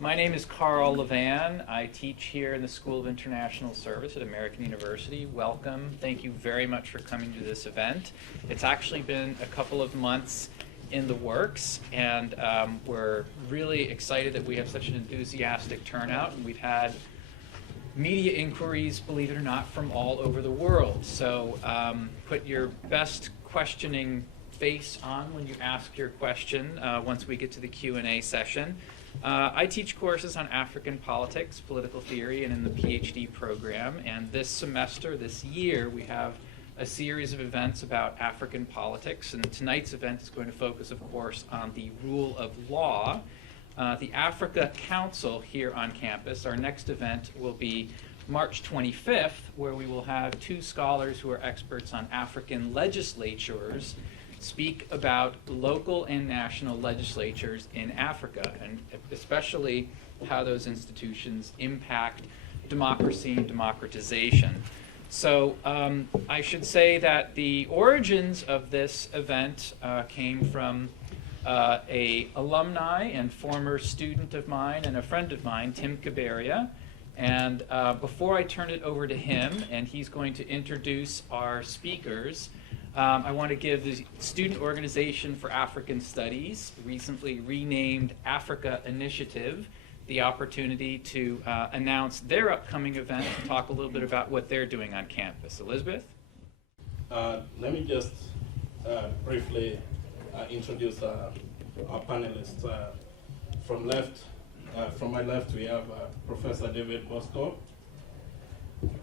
My name is Carl Levan. I teach here in the School of International Service at American University. Welcome. Thank you very much for coming to this event. It's actually been a couple of months in the works, and we're really excited that we have such an enthusiastic turnout, and we've had media inquiries, believe it or not, from all over the world. So put your best questioning face on when you ask your question once we get to the Q&A session. I teach courses on African politics, political theory, and in the PhD program. And this semester, this year, we have a series of events about African politics. And tonight's event is going to focus, of course, on the rule of law. The Africa Council here on campus. Our next event will be March 25th, where we will have two scholars who are experts on African legislatures speak about local and national legislatures in Africa, and especially how those institutions impact democracy and democratization. So I should say that the origins of this event came from a alumni and former student of mine and a friend of mine, Tim Caberia. And before I turn it over to him, and he's going to introduce our speakers, I want to give the Student Organization for African Studies, recently renamed Africa Initiative, the opportunity to announce their upcoming event and talk a little bit about what they're doing on campus. Elizabeth? Let me just briefly introduce our panelists. From my left, we have Professor David Bosco.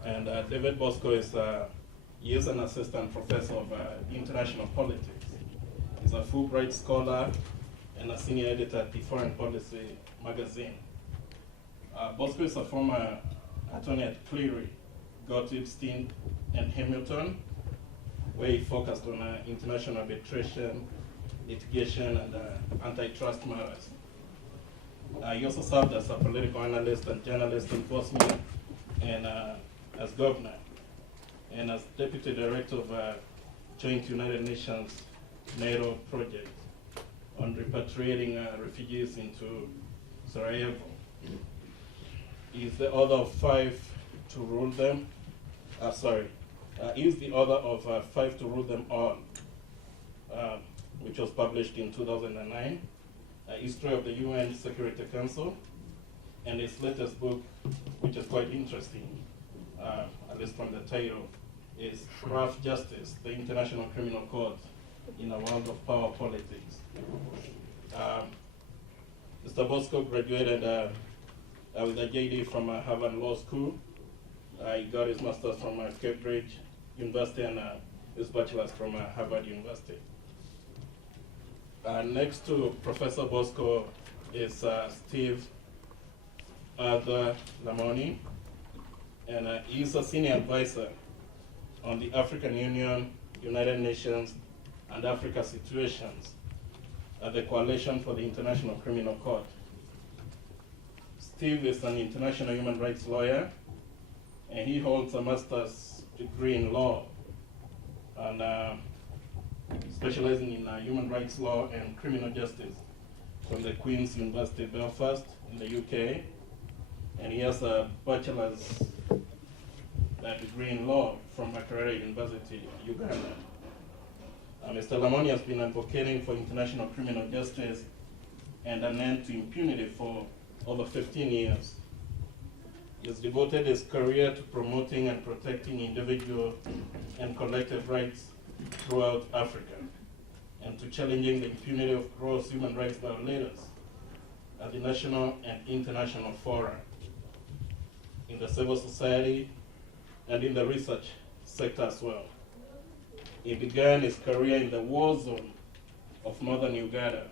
And David Bosco he is an assistant professor of international politics. He's a Fulbright scholar and a senior editor at the Foreign Policy magazine. Bosco is a former attorney at Cleary, Gottlieb, Steen, and Hamilton, where he focused on international arbitration, litigation, and antitrust matters. He also served as a political analyst and journalist in Bosnia, and as governor, and as deputy director of Joint United Nations NATO project on repatriating refugees into Sarajevo. He's the author of Five to Rule Them. He's the author of Five to Rule Them All, which was published in 2009, a history of the UN Security Council, and his latest book, which is quite interesting, at least from the title, is Prof. Justice, the International Criminal Court in a World of Power Politics. Mr. Bosco graduated with a JD from Harvard Law School. He got his master's from Cambridge University and his bachelor's from Harvard University. Next to Professor Bosco is Steve Arthur Lamony, and he's a senior advisor on the African Union, United Nations, and Africa situations at the Coalition for the International Criminal Court. Steve is an international human rights lawyer, and he holds a master's degree in law, and specializing in human rights law and criminal justice from the Queen's University Belfast in the UK, and he has a bachelor's degree in law from Makerere University, Uganda. Mr. Lamony has been advocating for international criminal justice and an end to impunity for over 15 years. He has devoted his career to promoting and protecting individual and collective rights throughout Africa, and to challenging the impunity of gross human rights violators at the national and international fora, in the civil society, and in the research sector as well. He began his career in the war zone of northern Uganda,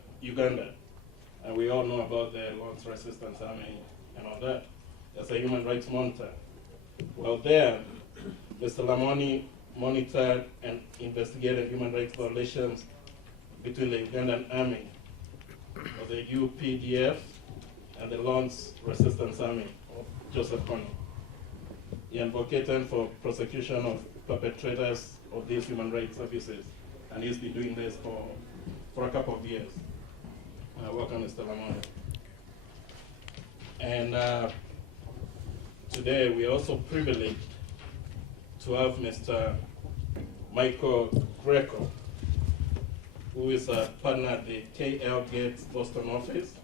and we all know about the Lord's Resistance Army and all that, as a human rights monitor. While there, Mr. Lamony monitored and investigated human rights violations between the Ugandan Army, or the UPDF, and the Lord's Resistance Army of Joseph Kony. He advocated for prosecution of perpetrators of these human rights abuses, and he's been doing this for a couple of years. Welcome, Mr. Lamony. And today we're also privileged to have Mr. Michael Greco, who is a partner at the K.L. Gates Boston office.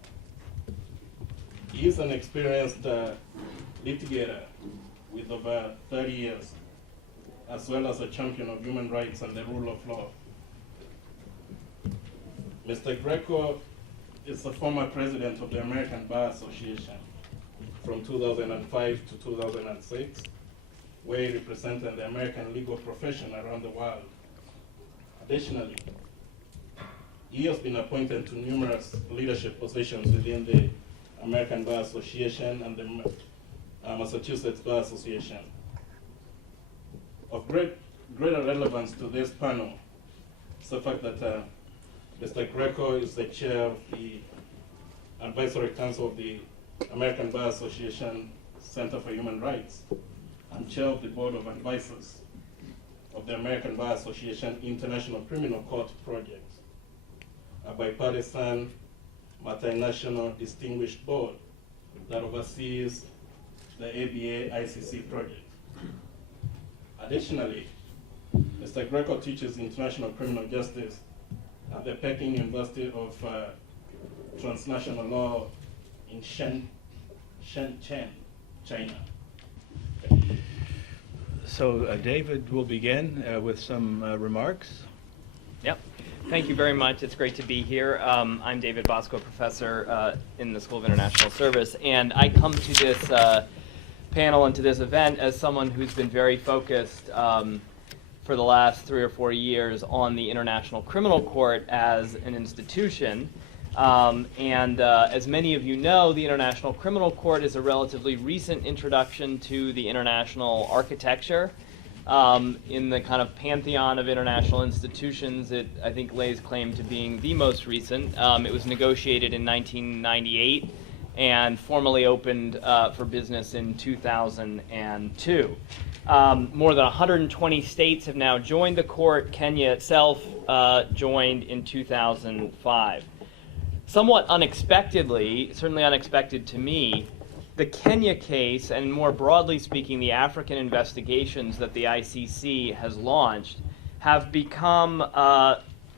He is an experienced litigator with over 30 years, as well as a champion of human rights and the rule of law. Mr. Greco is the former president of the American Bar Association from 2005 to 2006, where he represented the American legal profession around the world. Additionally, he has been appointed to numerous leadership positions within the American Bar Association and the Massachusetts Bar Association. Of greater relevance to this panel is the fact that Mr. Greco is the chair of the Advisory Council of the American Bar Association Center for Human Rights and chair of the Board of Advisors of the American Bar Association International Criminal Court Project, a bipartisan, multinational distinguished board that oversees the ABA ICC project. Additionally, Mr. Greco teaches international criminal justice at the Peking University of Transnational Law in Shenzhen, China. So David will begin with some remarks. Yep. Thank you very much. It's great to be here. I'm David Bosco, professor in the School of International Service, and I come to this panel and to this event as someone who's been very focused for the last 3 or 4 years on the International Criminal Court as an institution. As many of you know, the International Criminal Court is a relatively recent introduction to the international architecture. In the kind of pantheon of international institutions, it, I think, lays claim to being the most recent. It was negotiated in 1998 and formally opened for business in 2002. More than 120 states have now joined the court. Kenya itself joined in 2005. Somewhat unexpectedly, certainly unexpected to me, the Kenya case, and more broadly speaking, the African investigations that the ICC has launched, have become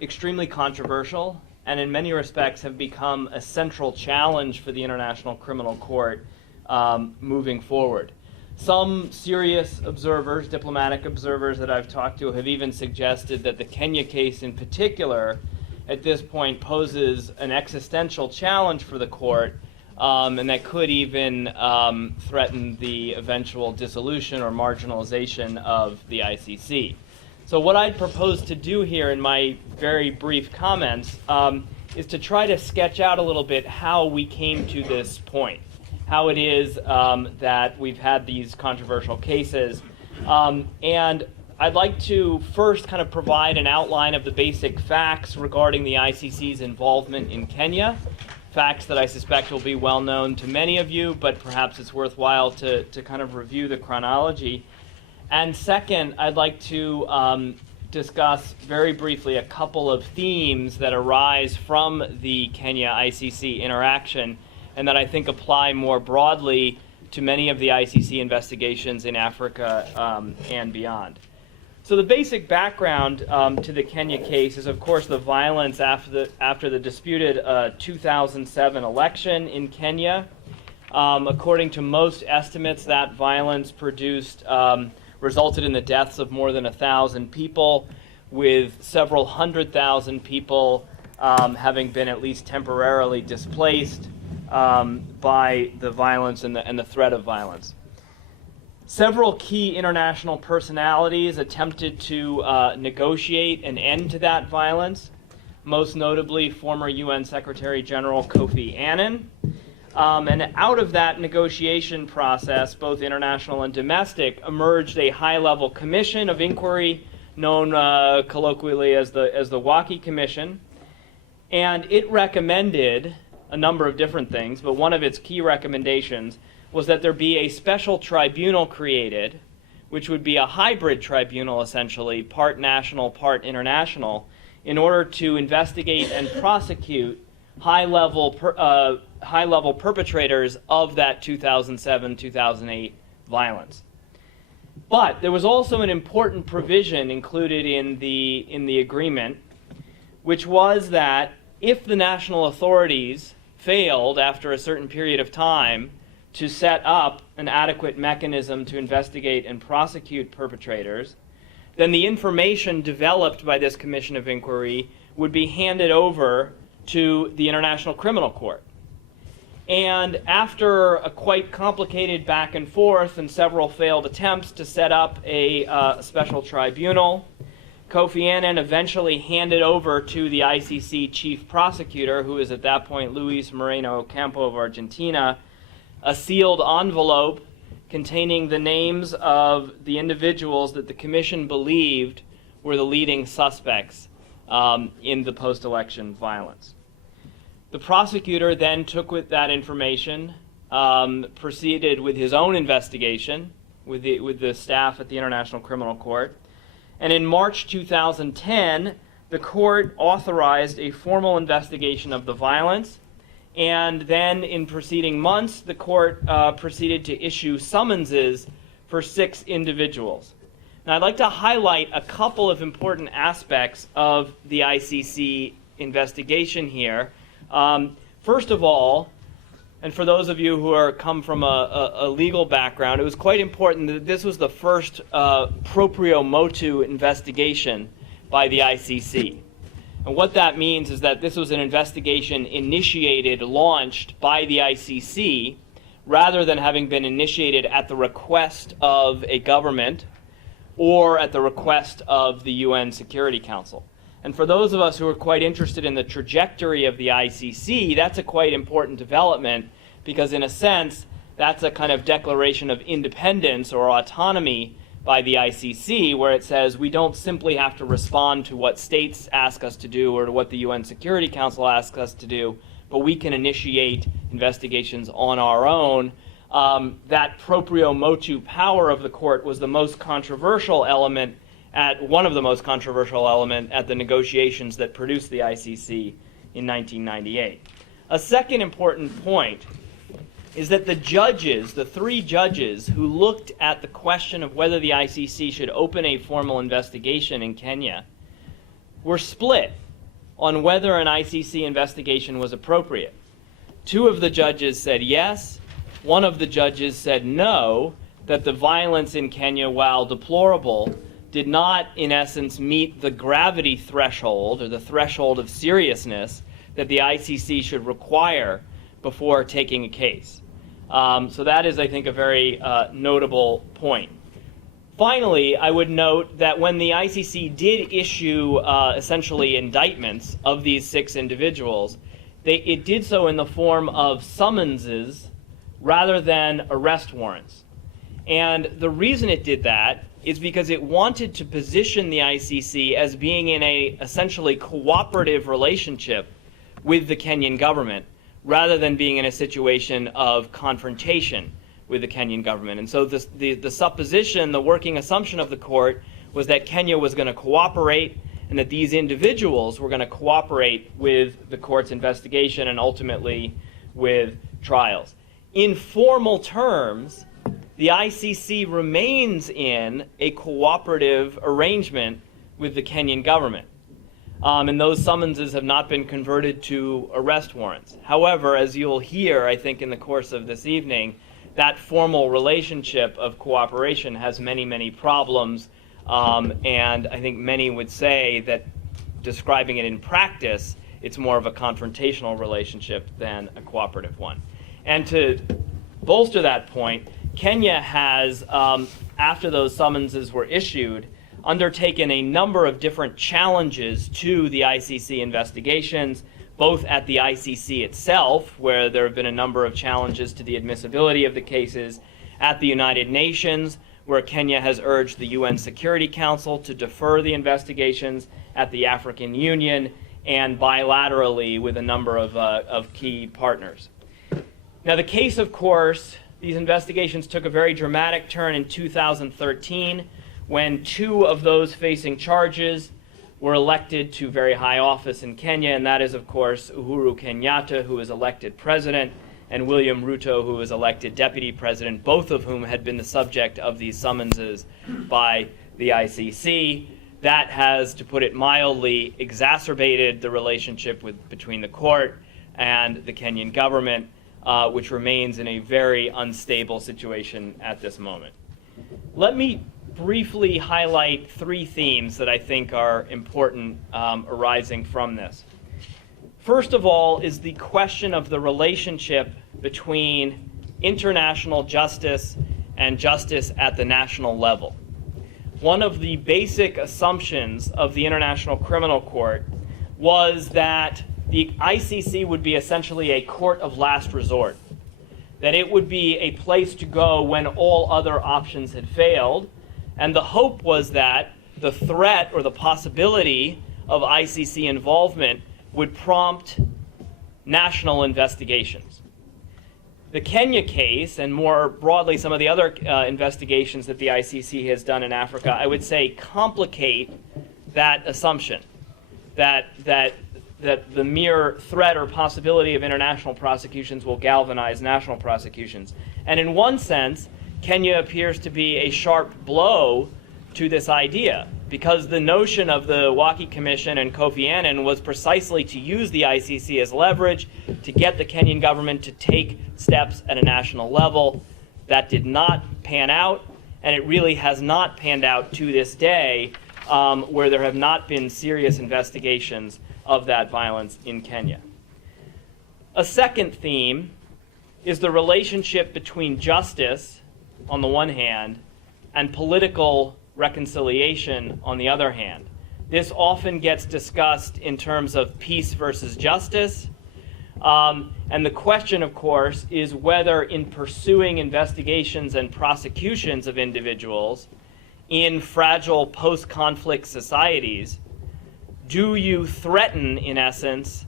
extremely controversial and in many respects have become a central challenge for the International Criminal Court moving forward. Some serious observers, diplomatic observers that I've talked to, have even suggested that the Kenya case in particular at this point poses an existential challenge for the court, and that could even threaten the eventual dissolution or marginalization of the ICC. So what I'd propose to do here in my very brief comments is to try to sketch out a little bit how we came to this point, how it is that we've had these controversial cases. And I'd like to first kind of provide an outline of the basic facts regarding the ICC's involvement in Kenya, facts that I suspect will be well known to many of you, but perhaps it's worthwhile to kind of review the chronology. And second, I'd like to discuss very briefly a couple of themes that arise from the Kenya ICC interaction and that I think apply more broadly to many of the ICC investigations in Africa and beyond. So the basic background to the Kenya case is, of course, the violence after the disputed 2007 election in Kenya. According to most estimates, that violence resulted in the deaths of more than 1,000 people, with several 100,000 people having been at least temporarily displaced by the violence and the threat of violence. Several key international personalities attempted to negotiate an end to that violence, most notably former UN Secretary General Kofi Annan. And out of that negotiation process, both international and domestic, emerged a high-level commission of inquiry known colloquially as the Waki Commission. And it recommended a number of different things, but one of its key recommendations was that there be a special tribunal created, which would be a hybrid tribunal essentially, part national, part international, in order to investigate and prosecute high-level high-level perpetrators of that 2007-2008 violence. But there was also an important provision included in the agreement, which was that if the national authorities failed after a certain period of time to set up an adequate mechanism to investigate and prosecute perpetrators, then the information developed by this Commission of Inquiry would be handed over to the International Criminal Court. And after a quite complicated back and forth and several failed attempts to set up a special tribunal, Kofi Annan eventually handed over to the ICC chief prosecutor, who is at that point Luis Moreno Ocampo of Argentina, a sealed envelope containing the names of the individuals that the commission believed were the leading suspects in the post-election violence. The prosecutor then took with that information, proceeded with his own investigation with the staff at the International Criminal Court, and in March 2010, the court authorized a formal investigation of the violence, and then in preceding months, the court proceeded to issue summonses for 6 individuals. Now, I'd like to highlight a couple of important aspects of the ICC investigation here. First of all, and for those of you who come from a legal background, it was quite important that this was the first proprio motu investigation by the ICC. And what that means is that this was an investigation launched by the ICC, rather than having been initiated at the request of a government or at the request of the UN Security Council. And for those of us who are quite interested in the trajectory of the ICC, that's a quite important development, because in a sense, that's a kind of declaration of independence or autonomy by the ICC, where it says we don't simply have to respond to what states ask us to do or to what the UN Security Council asks us to do, but we can initiate investigations on our own. That proprio motu power of the court was the most controversial element one of the most controversial elements at the negotiations that produced the ICC in 1998. A second important point is that the 3 judges who looked at the question of whether the ICC should open a formal investigation in Kenya were split on whether an ICC investigation was appropriate. 2 of the judges said yes, 1 of the judges said no, that the violence in Kenya, while deplorable, did not, in essence, meet the gravity threshold or the threshold of seriousness that the ICC should require before taking a case. So that is, I think, a very notable point. Finally, I would note that when the ICC did issue essentially indictments of these 6 individuals, it did so in the form of summonses rather than arrest warrants. And the reason it did that is because it wanted to position the ICC as being in a essentially cooperative relationship with the Kenyan government, rather than being in a situation of confrontation with the Kenyan government. And so the supposition, the working assumption of the court was that Kenya was going to cooperate and that these individuals were going to cooperate with the court's investigation and ultimately with trials. In formal terms, the ICC remains in a cooperative arrangement with the Kenyan government. And those summonses have not been converted to arrest warrants. However, as you'll hear, I think, in the course of this evening, that formal relationship of cooperation has many, many problems. And I think many would say that, describing it in practice, it's more of a confrontational relationship than a cooperative one. And to bolster that point, Kenya has, after those summonses were issued, undertaken a number of different challenges to the ICC investigations, both at the ICC itself, where there have been a number of challenges to the admissibility of the cases, at the United Nations, where Kenya has urged the UN Security Council to defer the investigations, at the African Union, and bilaterally with a number of key partners. Now, the case, of course, these investigations took a very dramatic turn in 2013 when 2 of those facing charges were elected to very high office in Kenya, and that is, of course, Uhuru Kenyatta, who was elected president, and William Ruto, who was elected deputy president, both of whom had been the subject of these summonses by the ICC. That has, to put it mildly, exacerbated the relationship between the court and the Kenyan government, which remains in a very unstable situation at this moment. Let me briefly highlight three themes that I think are important arising from this. First of all is the question of the relationship between international justice and justice at the national level. One of the basic assumptions of the International Criminal Court was that the ICC would be essentially a court of last resort, that it would be a place to go when all other options had failed, and the hope was that the threat or the possibility of ICC involvement would prompt national investigations. The Kenya case, and more broadly some of the other investigations that the ICC has done in Africa, I would say complicate that assumption, that the mere threat or possibility of international prosecutions will galvanize national prosecutions. And in one sense, Kenya appears to be a sharp blow to this idea, because the notion of the Waki Commission and Kofi Annan was precisely to use the ICC as leverage to get the Kenyan government to take steps at a national level. That did not pan out, and it really has not panned out to this day, where there have not been serious investigations of that violence in Kenya. A second theme is the relationship between justice, on the one hand, and political reconciliation, on the other hand. This often gets discussed in terms of peace versus justice. And the question, of course, is whether in pursuing investigations and prosecutions of individuals in fragile post-conflict societies, do you threaten, in essence,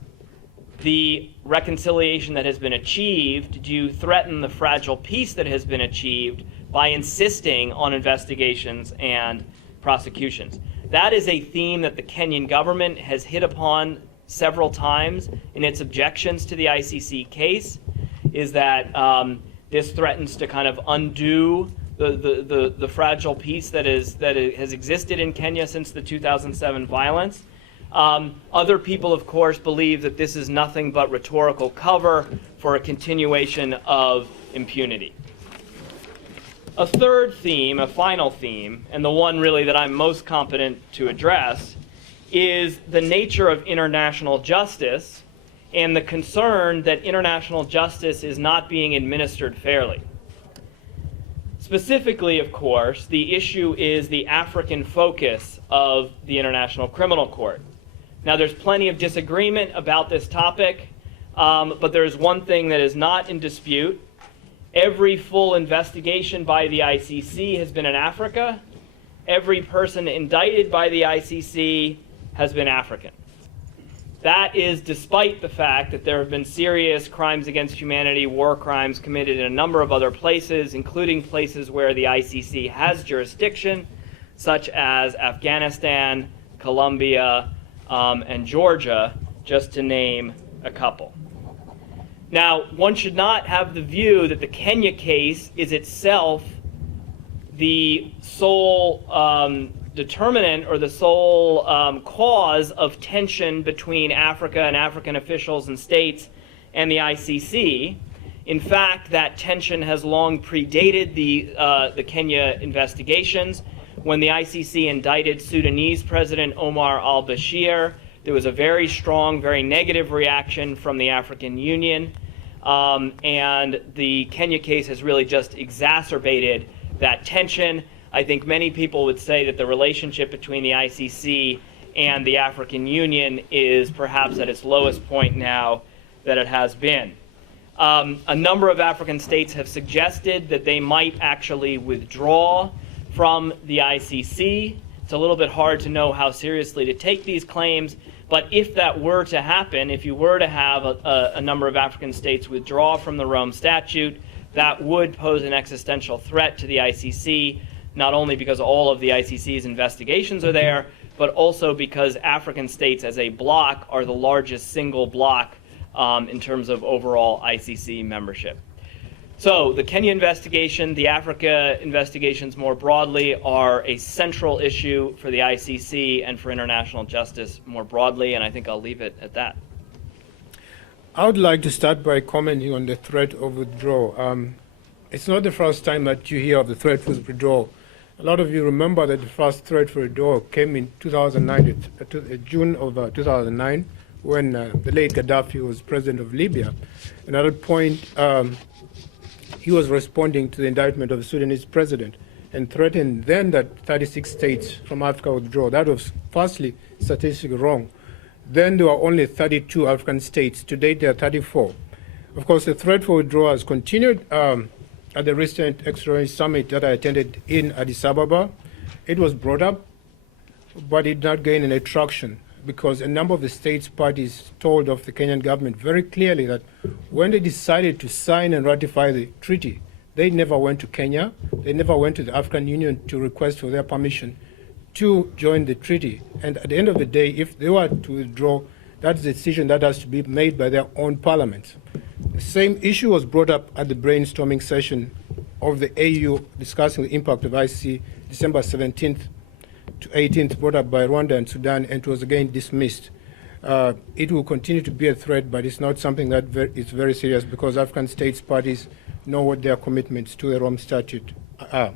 the reconciliation that has been achieved? Do you threaten the fragile peace that has been achieved by insisting on investigations and prosecutions? That is a theme that the Kenyan government has hit upon several times in its objections to the ICC case, is that this threatens to kind of undo the fragile peace that has existed in Kenya since the 2007 violence. Other people, of course, believe that this is nothing but rhetorical cover for a continuation of impunity. A third theme, a final theme, and the one really that I'm most competent to address, is the nature of international justice and the concern that international justice is not being administered fairly. Specifically, of course, the issue is the African focus of the International Criminal Court. Now, there's plenty of disagreement about this topic, but there's one thing that is not in dispute. Every full investigation by the ICC has been in Africa. Every person indicted by the ICC has been African. That is despite the fact that there have been serious crimes against humanity, war crimes committed in a number of other places, including places where the ICC has jurisdiction, such as Afghanistan, Colombia, and Georgia, just to name a couple. Now, one should not have the view that the Kenya case is itself the sole determinant or the sole cause of tension between Africa and African officials and states and the ICC. In fact, that tension has long predated the Kenya investigations. When the ICC indicted Sudanese President Omar al-Bashir, there was a very strong, very negative reaction from the African Union, and the Kenya case has really just exacerbated that tension. I think many people would say that the relationship between the ICC and the African Union is perhaps at its lowest point now that it has been. A number of African states have suggested that they might actually withdraw from the ICC. It's a little bit hard to know how seriously to take these claims, but if that were to happen, if you were to have a number of African states withdraw from the Rome Statute, that would pose an existential threat to the ICC, not only because all of the ICC's investigations are there, but also because African states as a bloc are the largest single bloc in terms of overall ICC membership. So the Kenya investigation, the Africa investigations more broadly, are a central issue for the ICC and for international justice more broadly, and I think I'll leave it at that. I would like to start by commenting on the threat of withdrawal. It's not the first time that you hear of the threat for withdrawal. A lot of you remember that the first threat for withdrawal came in 2009, June of 2009, when the late Gaddafi was president of Libya. And at that point, he was responding to the indictment of the Sudanese president and threatened then that 36 states from Africa would withdraw. That was firstly statistically wrong. Then there were only 32 African states. To date, there are 34. Of course, the threat for withdrawal has continued at the recent extraordinary summit that I attended in Addis Ababa. It was brought up, but it did not gain any traction because a number of the states parties told of the Kenyan government very clearly that when they decided to sign and ratify the treaty, they never went to Kenya, they never went to the African Union to request for their permission to join the treaty. And at the end of the day, if they were to withdraw, that's a decision that has to be made by their own parliaments. The same issue was brought up at the brainstorming session of the AU discussing the impact of ICC, December 17th to 18th, brought up by Rwanda and Sudan, and it was again dismissed. It will continue to be a threat, but it's not something that is very serious because African states parties know what their commitments to the Rome Statute are.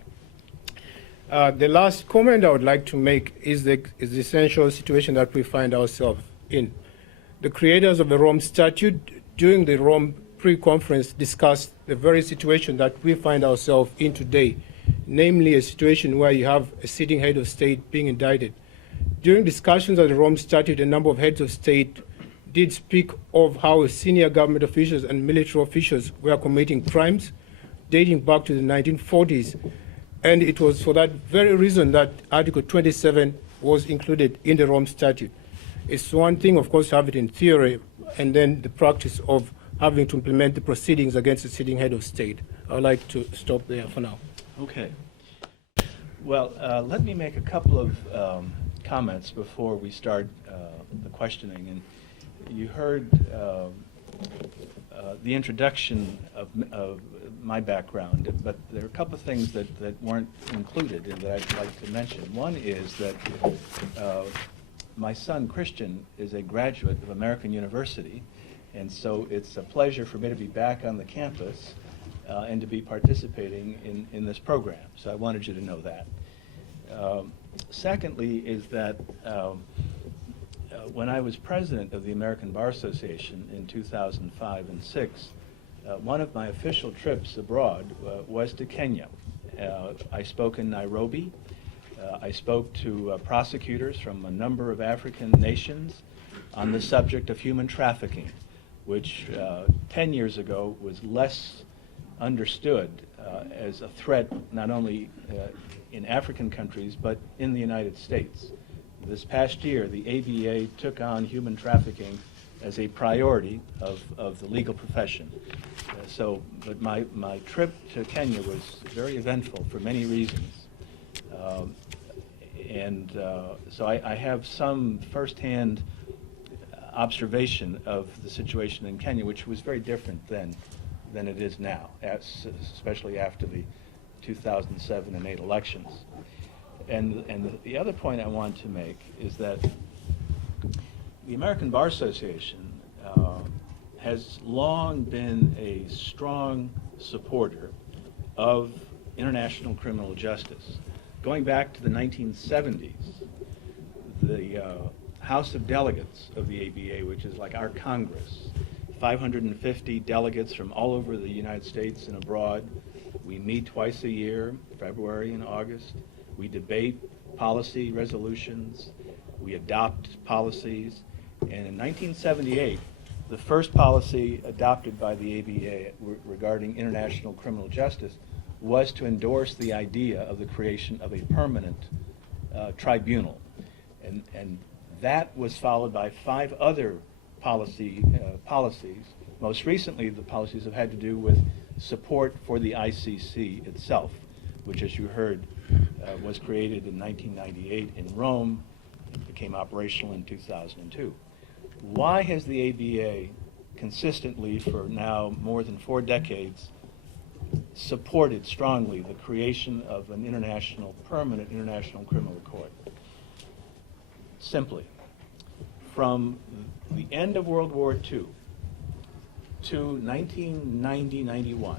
The last comment I would like to make is the essential situation that we find ourselves in. The creators of the Rome Statute during the Rome pre-conference discussed the very situation that we find ourselves in today, namely a situation where you have a sitting head of state being indicted. During discussions of the Rome Statute, a number of heads of state did speak of how senior government officials and military officials were committing crimes dating back to the 1940s. And it was for that very reason that Article 27 was included in the Rome Statute. It's one thing, of course, to have it in theory, and then the practice of having to implement the proceedings against the sitting head of state. I would like to stop there for now. Okay. Well, let me make a couple of comments before we start the questioning. And you heard the introduction of my background, but there are a couple of things that weren't included and that I'd like to mention. One is that my son, Christian, is a graduate of American University, and so it's a pleasure for me to be back on the campus and to be participating in this program. So I wanted you to know that. Secondly is that when I was president of the American Bar Association in 2005 and 6, one of my official trips abroad was to Kenya. I spoke in Nairobi. I spoke to prosecutors from a number of African nations on the subject of human trafficking, which 10 years ago was less understood as a threat not only in African countries but in the United States. This past year, the ABA took on human trafficking as a priority of the legal profession. But my trip to Kenya was very eventful for many reasons. So I have some firsthand observation of the situation in Kenya, which was very different than it is now, especially after the 2007 and 8 elections. And the other point I want to make is that the American Bar Association has long been a strong supporter of international criminal justice. Going back to the 1970s, the House of Delegates of the ABA, which is like our Congress, 550 delegates from all over the United States and abroad. We meet twice a year, February and August. We debate policy resolutions. We adopt policies. And in 1978, the first policy adopted by the ABA regarding international criminal justice was to endorse the idea of the creation of a permanent tribunal. And that was followed by 5 other policies. Most recently, the policies have had to do with support for the ICC itself, which, as you heard, was created in 1998 in Rome became operational in 2002. Why has the ABA consistently, for now more than 4 decades, supported strongly the creation of an permanent international criminal court? Simply, from the end of World War II to 1990-91,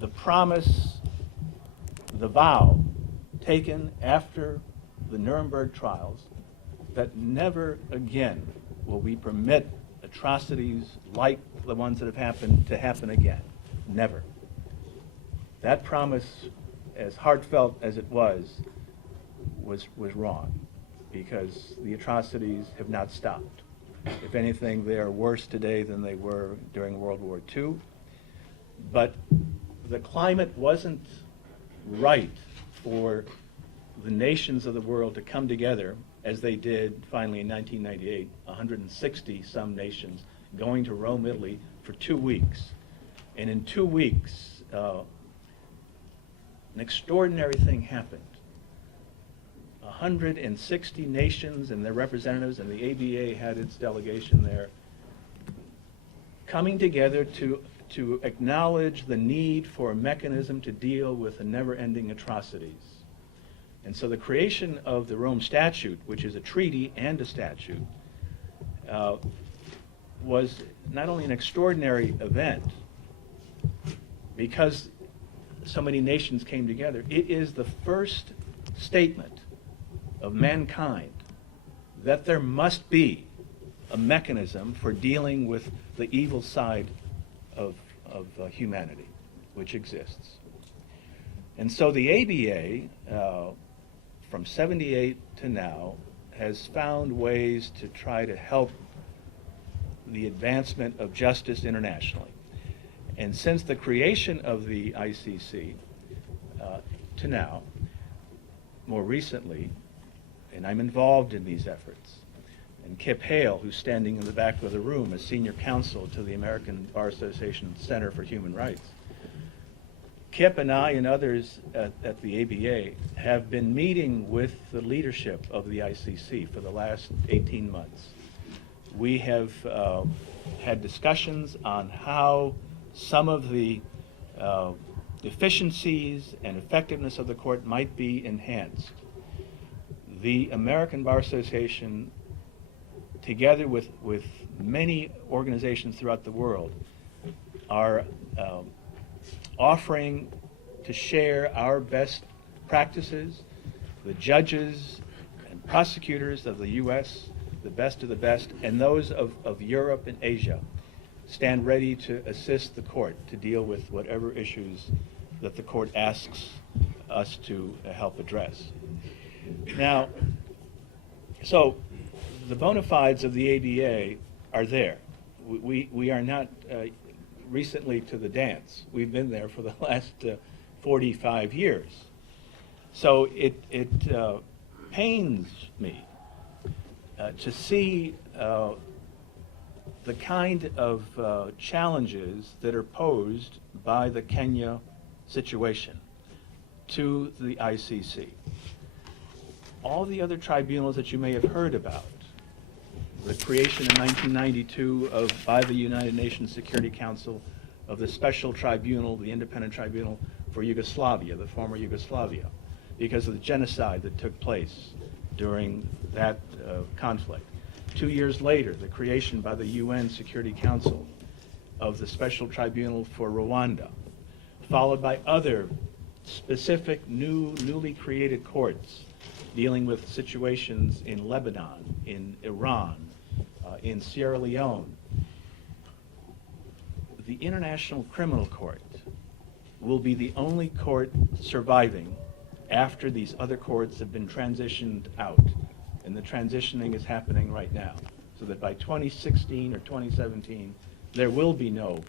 the promise, the vow taken after the Nuremberg trials that never again will we permit atrocities like the ones that have happened to happen again. Never. That promise, as heartfelt as it was wrong, because the atrocities have not stopped. If anything, they are worse today than they were during World War II. But the climate wasn't right for the nations of the world to come together as they did finally in 1998, 160 some nations going to Rome, Italy for 2 weeks. And in 2 weeks, an extraordinary thing happened. 160 nations and their representatives, and the ABA had its delegation there, coming together to acknowledge the need for a mechanism to deal with the never-ending atrocities. And so the creation of the Rome Statute, which is a treaty and a statute, was not only an extraordinary event, because so many nations came together, it is the first statement of mankind that there must be a mechanism for dealing with the evil side of humanity, which exists. And so the ABA, from 78 to now, has found ways to try to help the advancement of justice internationally. And since the creation of the ICC to now, more recently, and I'm involved in these efforts, and Kip Hale, who's standing in the back of the room as senior counsel to the American Bar Association Center for Human Rights, Kip and I and others at the ABA have been meeting with the leadership of the ICC for the last 18 months. We have had discussions on how some of the efficiencies and effectiveness of the court might be enhanced. The American Bar Association, together with many organizations throughout the world, are offering to share our best practices. The judges and prosecutors of the U.S., the best of the best, and those of Europe and Asia stand ready to assist the court to deal with whatever issues that the court asks us to help address. Now, so the bona fides of the ABA are there. We are not recently to the dance. We've been there for the last 45 years. So it pains me to see the kind of challenges that are posed by the Kenya situation to the ICC. All the other tribunals that you may have heard about, the creation in 1992 by the United Nations Security Council of the Special Tribunal, the Independent Tribunal for Yugoslavia, the former Yugoslavia, because of the genocide that took place during that conflict. 2 years later, the creation by the UN Security Council of the Special Tribunal for Rwanda, followed by other specific newly created courts dealing with situations in Lebanon, in Iran, in Sierra Leone. The International Criminal Court will be the only court surviving after these other courts have been transitioned out. And the transitioning is happening right now. So that by 2016 or 2017, there will be no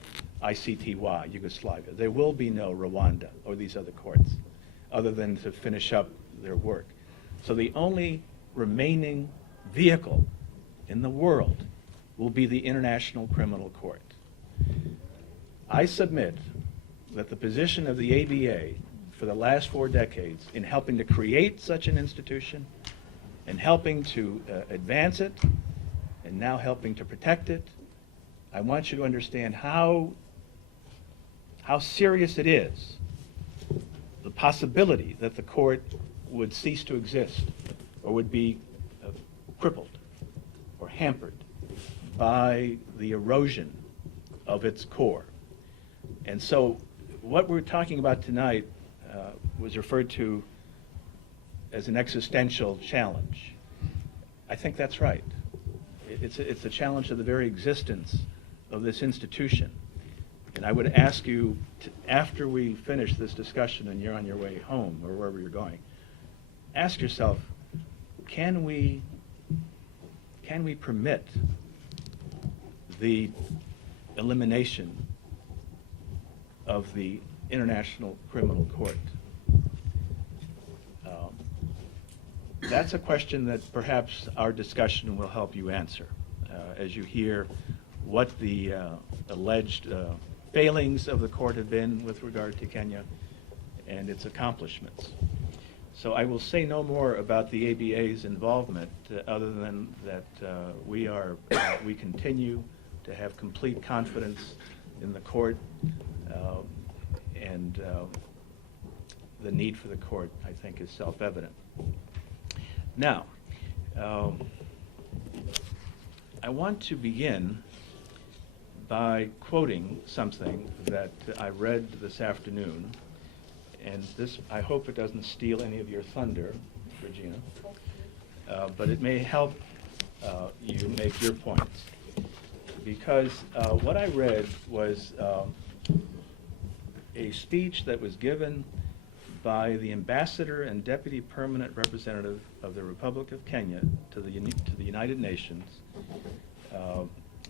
ICTY, Yugoslavia. There will be no Rwanda or these other courts, other than to finish up their work. So the only remaining vehicle in the world will be the International Criminal Court. I submit that the position of the ABA for the last 4 decades in helping to create such an institution and helping to advance it, and now helping to protect it. I want you to understand how serious it is, the possibility that the court would cease to exist or would be crippled or hampered by the erosion of its core. And so what we're talking about tonight was referred to as an existential challenge. I think that's right. It's a challenge to the very existence of this institution. And I would ask you, after we finish this discussion and you're on your way home or wherever you're going, ask yourself, can we permit the elimination of the International Criminal Court? That's a question that perhaps our discussion will help you answer as you hear what the alleged failings of the court have been with regard to Kenya and its accomplishments. So I will say no more about the ABA's involvement other than that we continue to have complete confidence in the court and the need for the court, I think, is self-evident. Now, I want to begin by quoting something that I read this afternoon, and this, I hope it doesn't steal any of your thunder, Regina, but it may help you make your points. Because what I read was a speech that was given by the Ambassador and Deputy Permanent Representative of the Republic of Kenya to the United Nations,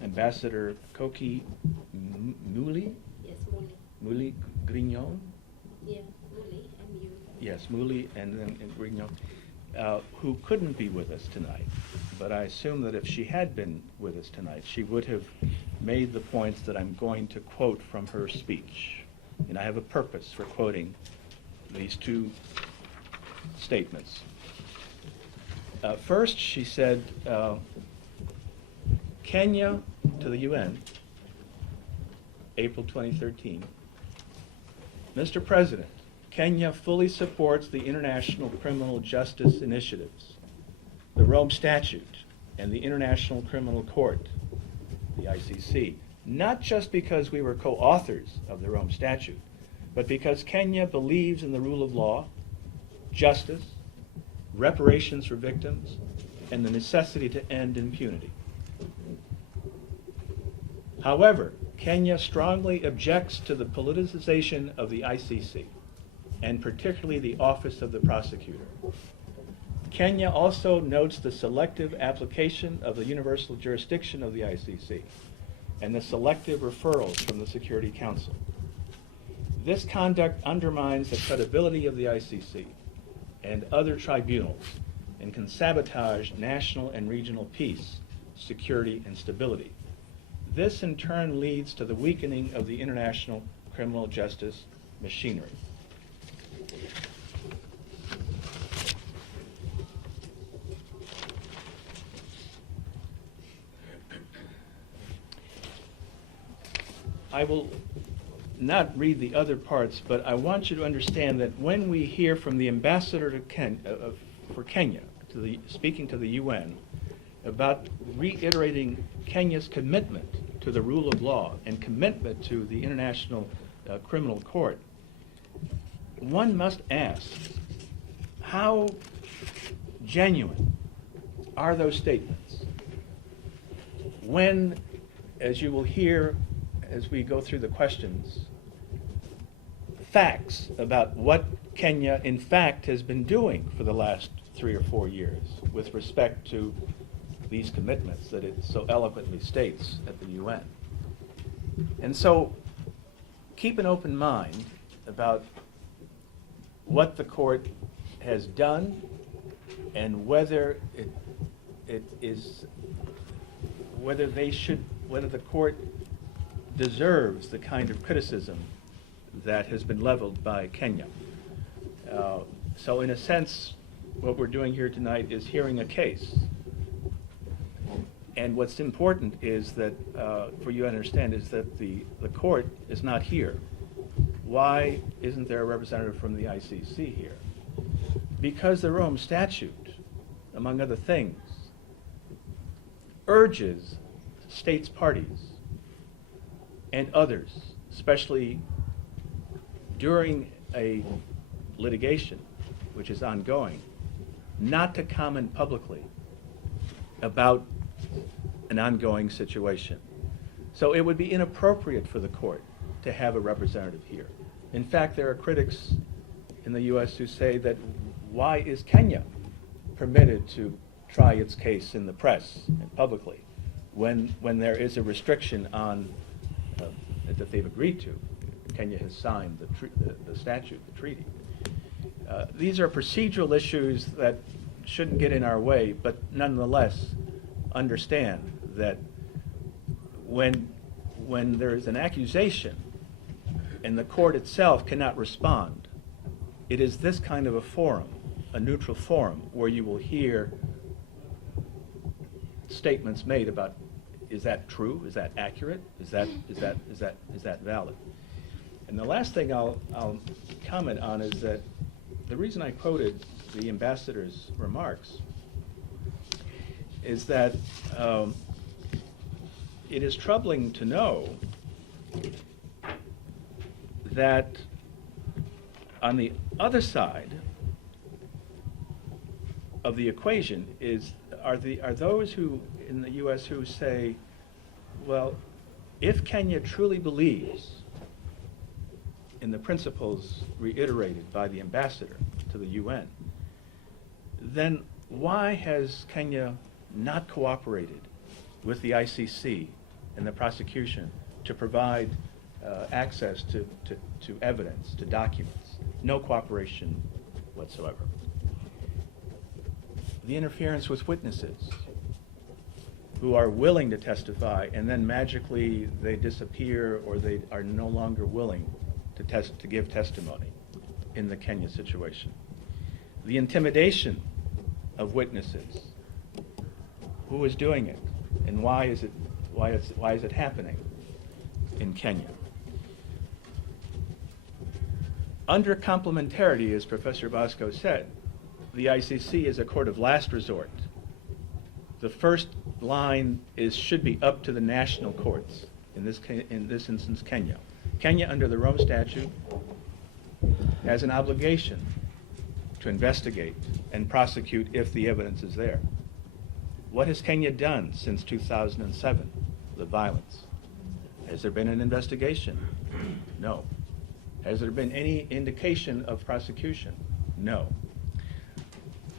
Ambassador Koki Muli? Yes, Muli. Muli Grignon? Yeah, Muli and you. Yes, Muli and then Grignon, who couldn't be with us tonight. But I assume that if she had been with us tonight, she would have made the points that I'm going to quote from her speech. And I have a purpose for quoting these two statements. First, she said, Kenya to the UN, April 2013. Mr. President, Kenya fully supports the international criminal justice initiatives, the Rome Statute, and the International Criminal Court, the ICC, not just because we were co-authors of the Rome Statute, but because Kenya believes in the rule of law, justice, reparations for victims, and the necessity to end impunity. However, Kenya strongly objects to the politicization of the ICC, and particularly the Office of the Prosecutor. Kenya also notes the selective application of the universal jurisdiction of the ICC and the selective referrals from the Security Council. This conduct undermines the credibility of the ICC and other tribunals and can sabotage national and regional peace, security, and stability. This in turn leads to the weakening of the international criminal justice machinery. I will not read the other parts, but I want you to understand that when we hear from the ambassador to for Kenya, speaking to the UN, about reiterating Kenya's commitment to the rule of law and commitment to the International Criminal Court, one must ask, how genuine are those statements? When, as you will hear as we go through the questions, facts about what Kenya in fact has been doing for the last 3 or 4 years with respect to these commitments that it so eloquently states at the UN. And so keep an open mind about what the court has done and whether whether the court deserves the kind of criticism that has been leveled by Kenya. So in a sense, what we're doing here tonight is hearing a case. And what's important is that, for you to understand, is that the court is not here. Why isn't there a representative from the ICC here? Because the Rome Statute, among other things, urges states parties and others, especially during a litigation which is ongoing, not to comment publicly about an ongoing situation. So it would be inappropriate for the court to have a representative here. In fact, there are critics in the U.S. who say that why is Kenya permitted to try its case in the press and publicly when there is a restriction on that they've agreed to? Kenya has signed the statute, the treaty. These are procedural issues that shouldn't get in our way, but nonetheless understand that when there is an accusation and the court itself cannot respond, it is this kind of a forum, a neutral forum, where you will hear statements made about, is that true? Is that accurate? Is that valid? And the last thing I'll comment on is that the reason I quoted the ambassador's remarks is that it is troubling to know that on the other side of the equation are those who in the U.S. who say, well, if Kenya truly believes in the principles reiterated by the ambassador to the UN, then why has Kenya not cooperated with the ICC and the prosecution to provide access to evidence, to documents? No cooperation whatsoever. The interference with witnesses who are willing to testify and then magically they disappear or they are no longer willing to give testimony in the Kenya situation. The intimidation of witnesses. Who is doing it, and why is it happening in Kenya? Under complementarity, as Professor Bosco said, the ICC is a court of last resort. The first line should be up to the national courts, in this instance Kenya. Kenya, under the Rome Statute, has an obligation to investigate and prosecute if the evidence is there. What has Kenya done since 2007, the violence? Has there been an investigation? No. Has there been any indication of prosecution? No.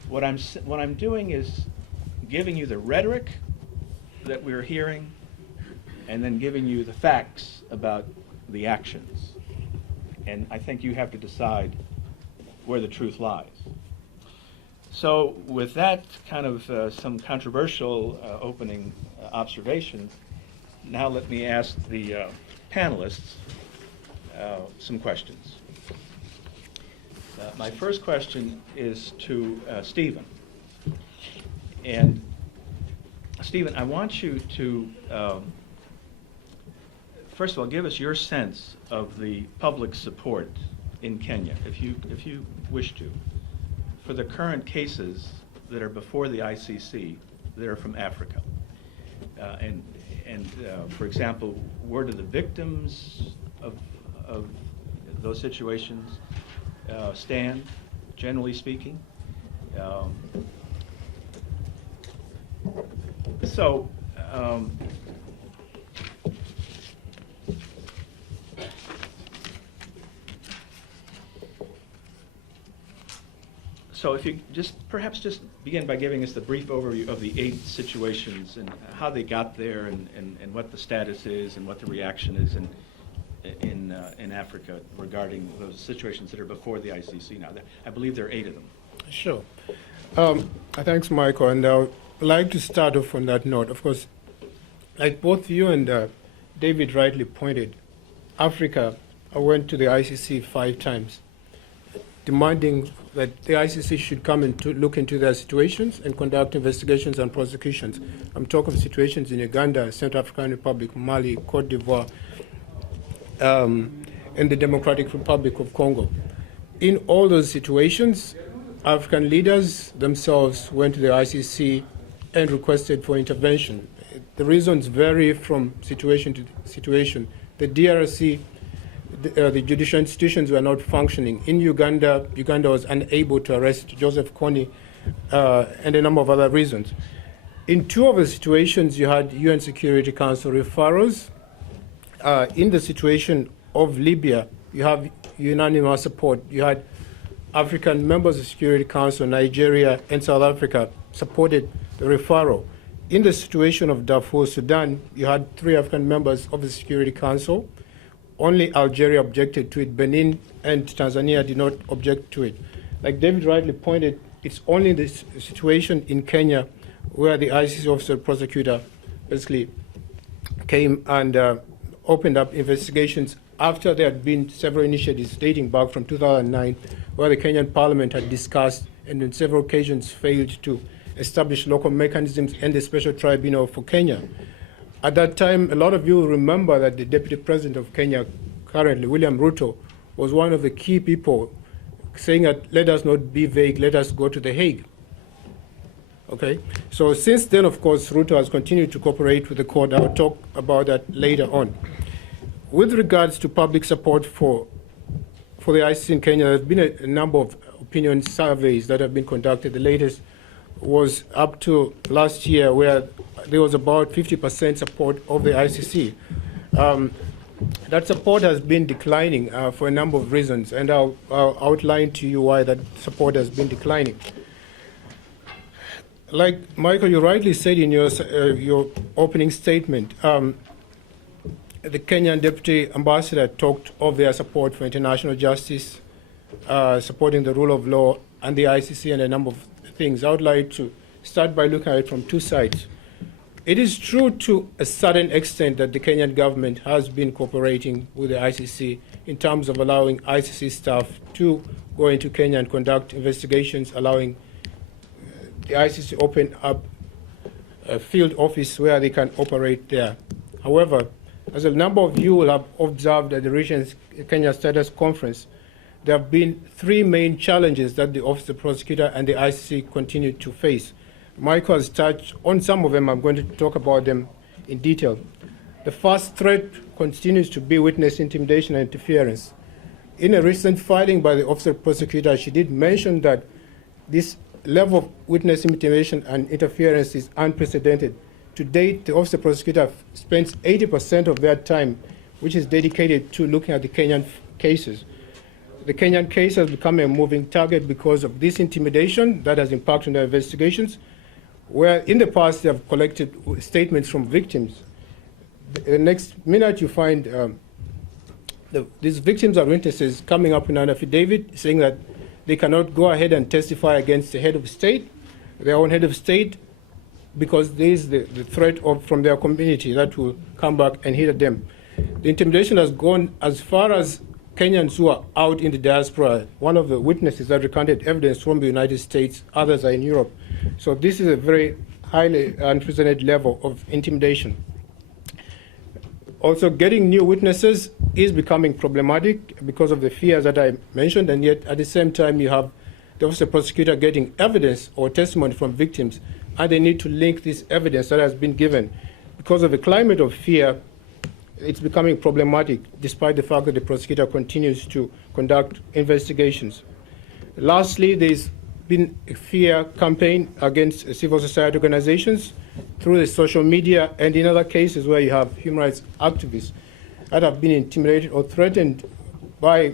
What I'm doing is giving you the rhetoric that we're hearing and then giving you the facts about the actions. And I think you have to decide where the truth lies. So with that kind of some controversial opening observation, now let me ask the panelists some questions. My first question is to Stephen. And Stephen, I want you to, first of all, give us your sense of the public support in Kenya, if you wish to, for the current cases that are before the ICC that are from Africa. For example, where do the victims of those situations stand, generally speaking? So if you perhaps just begin by giving us the brief overview of the 8 situations and how they got there and what the status is and what the reaction is in Africa regarding those situations that are before the ICC now. I believe there are 8 of them. Sure. Thanks, Michael. And I'd like to start off on that note. Of course, like both you and David rightly pointed, Africa, I went to the ICC 5 times. demanding that the ICC should come and to look into their situations and conduct investigations and prosecutions. I'm talking of situations in Uganda, Central African Republic, Mali, Cote d'Ivoire, and the Democratic Republic of Congo. In all those situations, African leaders themselves went to the ICC and requested for intervention. The reasons vary from situation to situation. The DRC, the judicial institutions were not functioning. In Uganda, Uganda was unable to arrest Joseph Kony and a number of other reasons. In two of the situations, you had UN Security Council referrals. In the situation of Libya, you have unanimous support. You had African members of the Security Council, Nigeria and South Africa supported the referral. In the situation of Darfur, Sudan, you had 3 African members of the Security Council. Only Algeria objected to it. Benin and Tanzania did not object to it. Like David rightly pointed, it's only this situation in Kenya where the ICC officer prosecutor basically came and opened up investigations after there had been several initiatives dating back from 2009 where the Kenyan parliament had discussed and on several occasions failed to establish local mechanisms and a special tribunal for Kenya. At that time, a lot of you remember that the deputy president of Kenya currently, William Ruto, was one of the key people saying that let us not be vague, let us go to The Hague. Okay, so since then, of course, Ruto has continued to cooperate with the court. I'll talk about that later on. With regards to public support for the ICC in Kenya, there's been a number of opinion surveys that have been conducted. The latest was up to last year where there was about 50% support of the ICC. That support has been declining for a number of reasons, and I'll outline to you why that support has been declining. Like Michael, you rightly said in your opening statement, the Kenyan Deputy Ambassador talked of their support for international justice, supporting the rule of law, and the ICC, and a number of things. I would like to start by looking at it from two sides. It is true to a certain extent that the Kenyan government has been cooperating with the ICC in terms of allowing ICC staff to go into Kenya and conduct investigations, allowing the ICC open up a field office where they can operate there. However, as a number of you will have observed at the recent Kenya Status Conference, there have been 3 main challenges that the Office of the Prosecutor and the ICC continue to face. Michael has touched on some of them. I'm going to talk about them in detail. The first threat continues to be witness intimidation and interference. In a recent filing by the Office of the Prosecutor, she did mention that this level of witness intimidation and interference is unprecedented. To date, the Office of the Prosecutor spends 80% of their time, which is dedicated to looking at the Kenyan cases. The Kenyan case has become a moving target because of this intimidation that has impacted on their investigations, where in the past they have collected statements from victims. The next minute you find these victims or witnesses coming up in an affidavit saying that they cannot go ahead and testify against the head of state, their own head of state, because there is the threat from their community that will come back and hit them. The intimidation has gone as far as Kenyans who are out in the diaspora. One of the witnesses that recanted evidence from the United States, others are in Europe. So this is a very highly unprecedented level of intimidation. Also, getting new witnesses is becoming problematic because of the fears that I mentioned, and yet at the same time you have the Office of the Prosecutor getting evidence or testimony from victims, and they need to link this evidence that has been given. Because of the climate of fear, it's becoming problematic, despite the fact that the prosecutor continues to conduct investigations. Lastly, there's been a fear campaign against civil society organizations through the social media and in other cases where you have human rights activists that have been intimidated or threatened by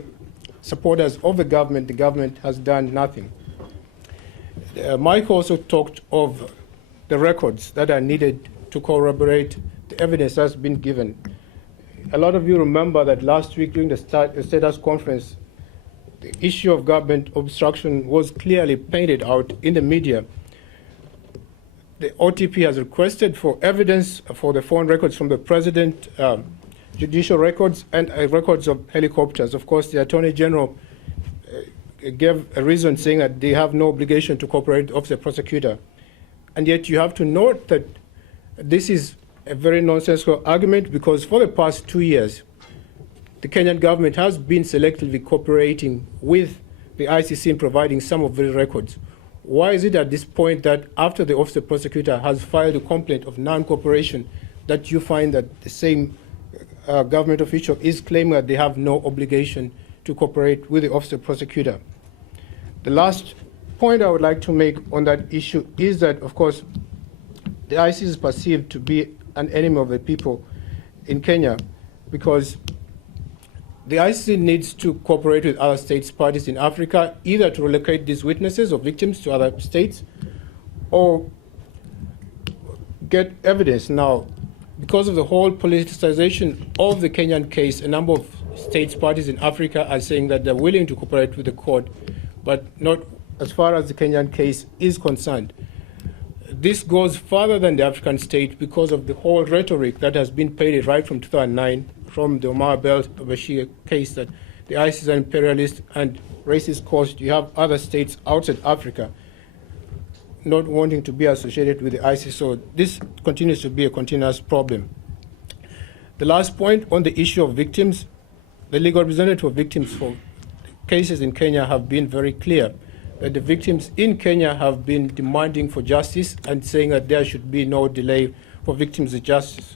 supporters of the government has done nothing. Mike also talked of the records that are needed to corroborate the evidence that's been given. A lot of you remember that last week during the status conference, the issue of government obstruction was clearly painted out in the media. The OTP has requested for evidence for the phone records from the president, judicial records, and records of helicopters. Of course, the Attorney General gave a reason saying that they have no obligation to cooperate with the Office of the Prosecutor. And yet you have to note that this is a very nonsensical argument, because for the past 2 years, the Kenyan government has been selectively cooperating with the ICC in providing some of the records. Why is it at this point that after the Office of the Prosecutor has filed a complaint of non-cooperation that you find that the same government official is claiming that they have no obligation to cooperate with the Office of the Prosecutor? The last point I would like to make on that issue is that, of course, the ICC is perceived to be an enemy of the people in Kenya, because the ICC needs to cooperate with other states parties in Africa, either to relocate these witnesses or victims to other states or get evidence. Now, because of the whole politicization of the Kenyan case, a number of states parties in Africa are saying that they're willing to cooperate with the court, but not as far as the Kenyan case is concerned. This goes further than the African state because of the whole rhetoric that has been paid right from 2009 from the Omar Bashir case, that the ICC is an imperialist and racist cause. You have other states outside Africa not wanting to be associated with the ICC. So this continues to be a continuous problem. The last point on the issue of victims, the legal representative of victims for cases in Kenya have been very clear that the victims in Kenya have been demanding for justice and saying that there should be no delay for victims of justice.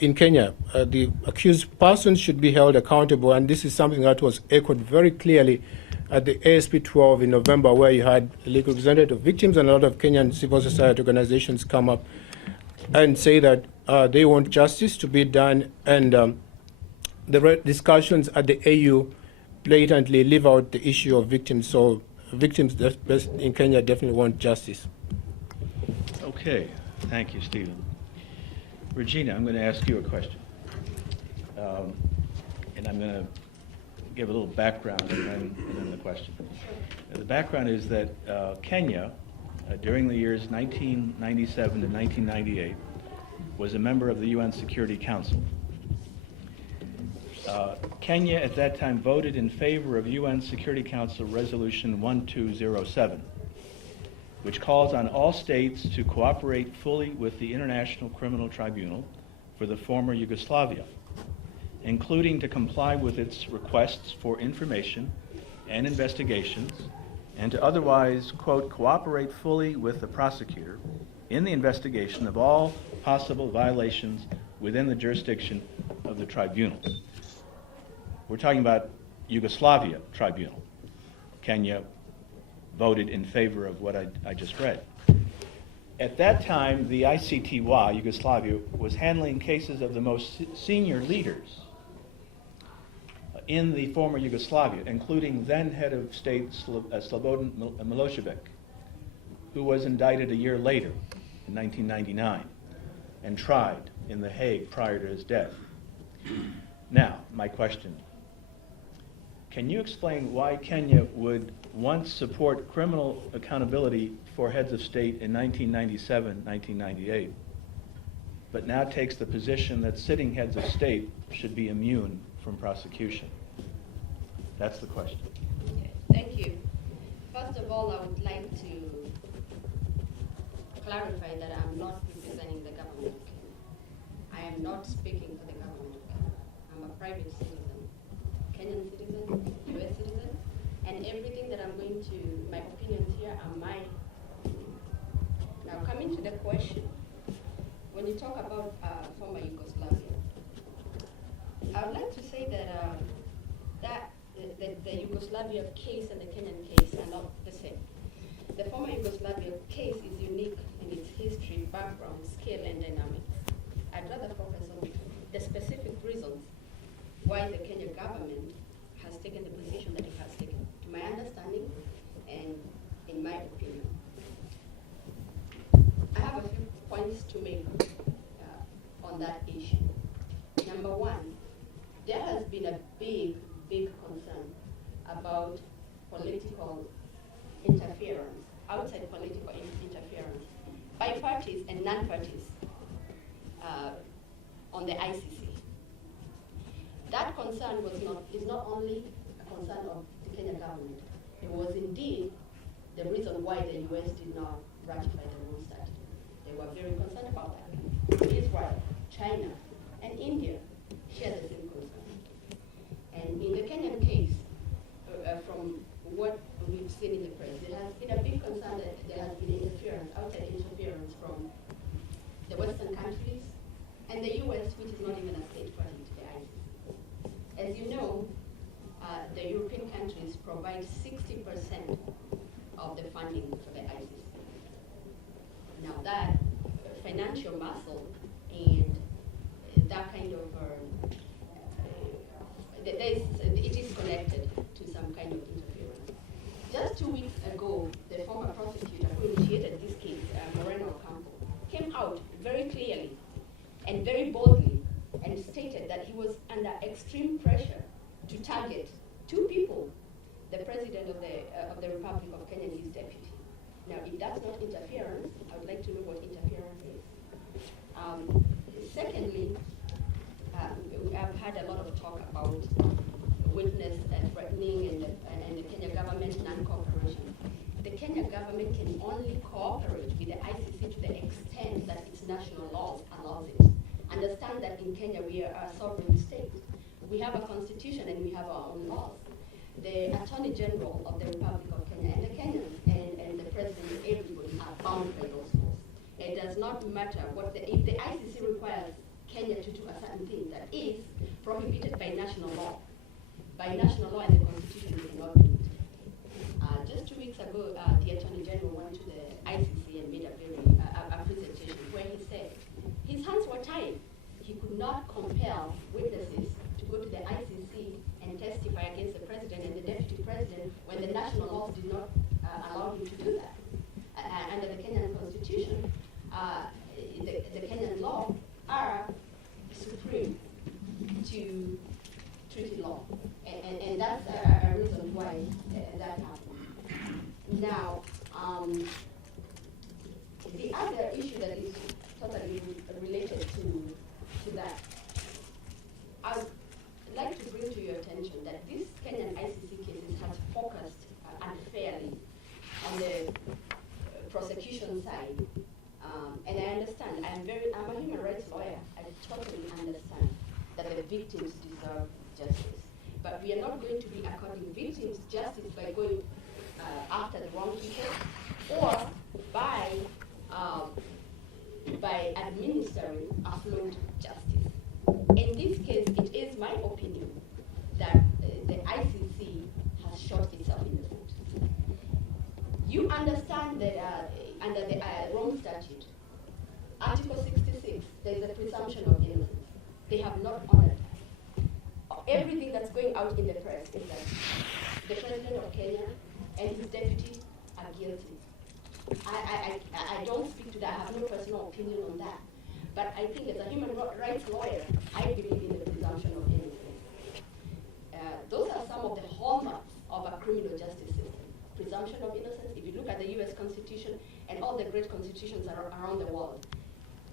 In Kenya, the accused persons should be held accountable, and this is something that was echoed very clearly at the ASP 12 in November, where you had the legal representative of victims and a lot of Kenyan civil society organizations come up and say that they want justice to be done, and the discussions at the AU blatantly leave out the issue of victims. So victims in Kenya definitely want justice. Okay, thank you, Stephen. Regina, I'm going to ask you a question. And I'm going to give a little background and then the question. The background is that Kenya, during the years 1997 to 1998, was a member of the UN Security Council. Kenya at that time voted in favor of UN Security Council Resolution 1207, which calls on all states to cooperate fully with the International Criminal Tribunal for the former Yugoslavia, including to comply with its requests for information and investigations, and to otherwise, quote, cooperate fully with the prosecutor in the investigation of all possible violations within the jurisdiction of the tribunal. We're talking about Yugoslavia tribunal. Kenya voted in favor of what I just read. At that time, the ICTY, Yugoslavia, was handling cases of the most senior leaders in the former Yugoslavia, including then head of state Slobodan Milosevic, who was indicted a year later, in 1999, and tried in The Hague prior to his death. Now, my question. Can you explain why Kenya would once support criminal accountability for heads of state in 1997, 1998, but now takes the position that sitting heads of state should be immune from prosecution? That's the question. Okay, thank you. First of all, I would like to clarify that I'm not representing the government of Kenya. I am not speaking for the government of Kenya. I'm a private citizen, Kenyan citizen, US citizen, and everything that I'm going to, my opinions here are my opinion. Now, coming to the question, when you talk about former Yugoslavia, I would like to say that the Yugoslavia case and the Kenyan case are not the same. The former Yugoslavia case is unique in its history, background, scale, and dynamics. I'd rather focus on the specific reasons why the Kenyan government has taken the position that it has taken, to my understanding and in my opinion. I have a few points to make on that issue. Number one, there has been a big concern about political interference, outside political interference, by parties and non-parties on the ICC. That concern is not only a concern of the Kenyan government. It was indeed the reason why the US did not ratify the Rome Statute. They were very concerned about that. Israel, China, and India share the same concern. And in the Kenyan case, from what we've seen in the press, there has been a big concern that there has been interference, outside interference from the Western countries and the US, which is not even a state party to the ICC. As you know, the European countries provide 60% of the funding for the ICC. Now that financial muscle and that kind of, it is connected to some kind of interference. Just 2 weeks ago, the former prosecutor who initiated this case, Moreno Ocampo, came out very clearly and very boldly and stated that he was under extreme pressure to target two people, the President of the Republic of Kenya and his deputy. Now, if that's not interference, I would like to know what interference is. Secondly, I've had a lot of talk about witness threatening and the Kenya government non-cooperation. The Kenya government can only cooperate with the ICC to the extent that its national laws allows it. Understand that in Kenya we are a sovereign state. We have a constitution and we have our own laws. The Attorney General of the Republic of Kenya and the Kenyans and the President, everybody are bound by those laws. It does not matter if the ICC requires Kenya to do a certain thing that is prohibited by national law. By national law and the constitution, we cannot do it. Just 2 weeks ago, the Attorney General went to the ICC and made a presentation where he said his hands were tied. He could not compel witnesses to go to the ICC and testify against the president and the deputy president when the national laws did not allow him to do that. Under the Kenyan constitution, the Kenyan law are supreme to treaty law, and that's a reason why that happened. Now, the other issue that is totally related to that, I would like to bring to your attention that this Kenyan ICC cases has focused unfairly on the prosecution side. And I understand, I'm a human rights lawyer. I totally understand that the victims deserve justice. But we are not going to be according victims justice by going after the wrong people or by administering affluent justice. In this case, it is my opinion that the ICC has shot itself in the foot. You understand that under the Rome Statute, Article 66, there is a presumption of innocence. They have not honored that. Everything that's going out in the press is that the President of Kenya and his deputy are guilty. I don't speak to that. I have no personal opinion on that. But I think as a human rights lawyer, I believe in the presumption of innocence. Those are some of the hallmarks of a criminal justice system. Presumption of innocence. If you look at the US Constitution and all the great constitutions around the world,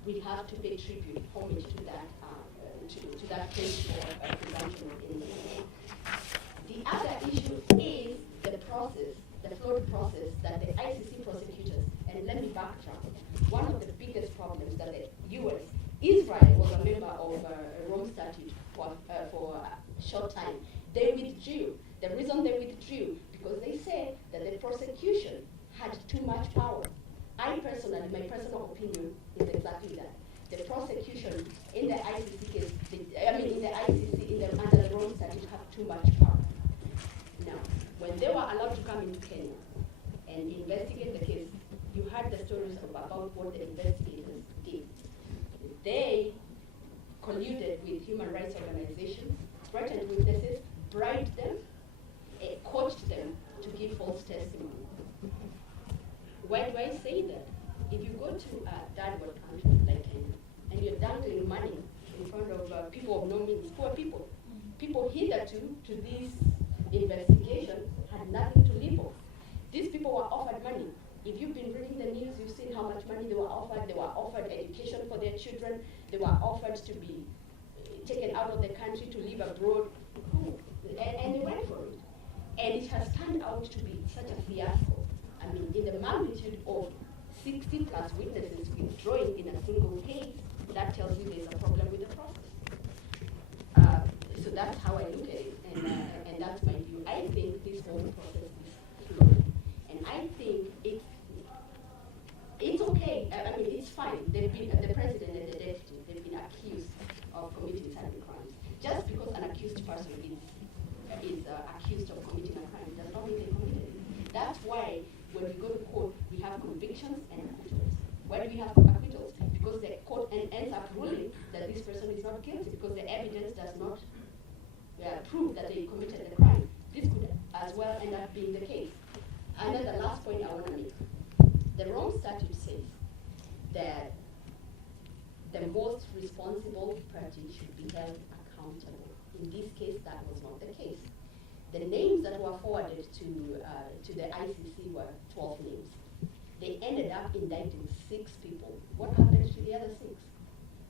we have to pay tribute, homage to that principle of presumption of innocence. The other issue is the process, the flawed process that the ICC prosecutors, and let me backtrack, one of the biggest problems that the US, Israel was a member of Rome Statute for a short time. They withdrew. The reason they withdrew, because they said that the prosecution had too much power. I personally, my personal opinion is exactly that. The prosecution in the ICC case, under the Rome Statute have too much power. Now, when they were allowed to come into Kenya and investigate the case, you heard the stories about what the investigators did. They colluded with human rights organizations, threatened witnesses, bribed them, coached them to give false testimony. Why do I say that? If you go to a third world country like Kenya and you're dangling money in front of people of no means, poor people, people hitherto to this investigation had nothing to live off. These people were offered money. If you've been reading the news, you've seen how much money they were offered. They were offered education for their children. They were offered to be taken out of the country to live abroad. And they went for it. And it has turned out out to be such a fiasco, I mean, in the magnitude of 60 plus witnesses withdrawing in a single case, that tells you there's a problem with the process. So that's how I look at it, and that's my view. I think this whole process is flawed, and I think it's okay. I mean, it's fine. They've been the president and the deputy. They've been accused of committing certain crimes. Just because an accused person is accused of committing a crime does not mean they committed it. That's why when we go to court, we have convictions and acquittals. Why do we have acquittals? Because the court ends up ruling that this person is not guilty because the evidence does not prove that they committed the crime. This could as well end up being the case. And then the last point I want to make. The Rome Statute says that the most responsible party should be held accountable. In this case, that was not the case. The names that were forwarded to the ICC were 12 names. They ended up indicting 6 people. What happened to the other 6?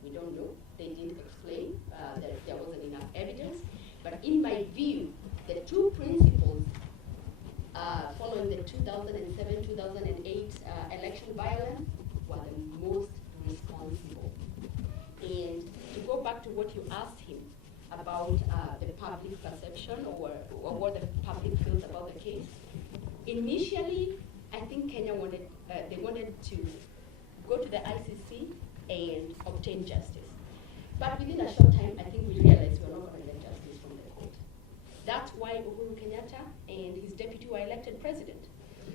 We don't know. They didn't explain that there wasn't enough evidence. But in my view, the 2 principles following the 2007-2008 election violence were the most responsible. And to go back to what you asked him about the public perception or what the public feels about the case, initially, I think Kenya wanted to go to the ICC and obtain justice. But within a short time, I think we realized we're not going to get justice from the court. That's why Uhuru Kenyatta and his deputy were elected president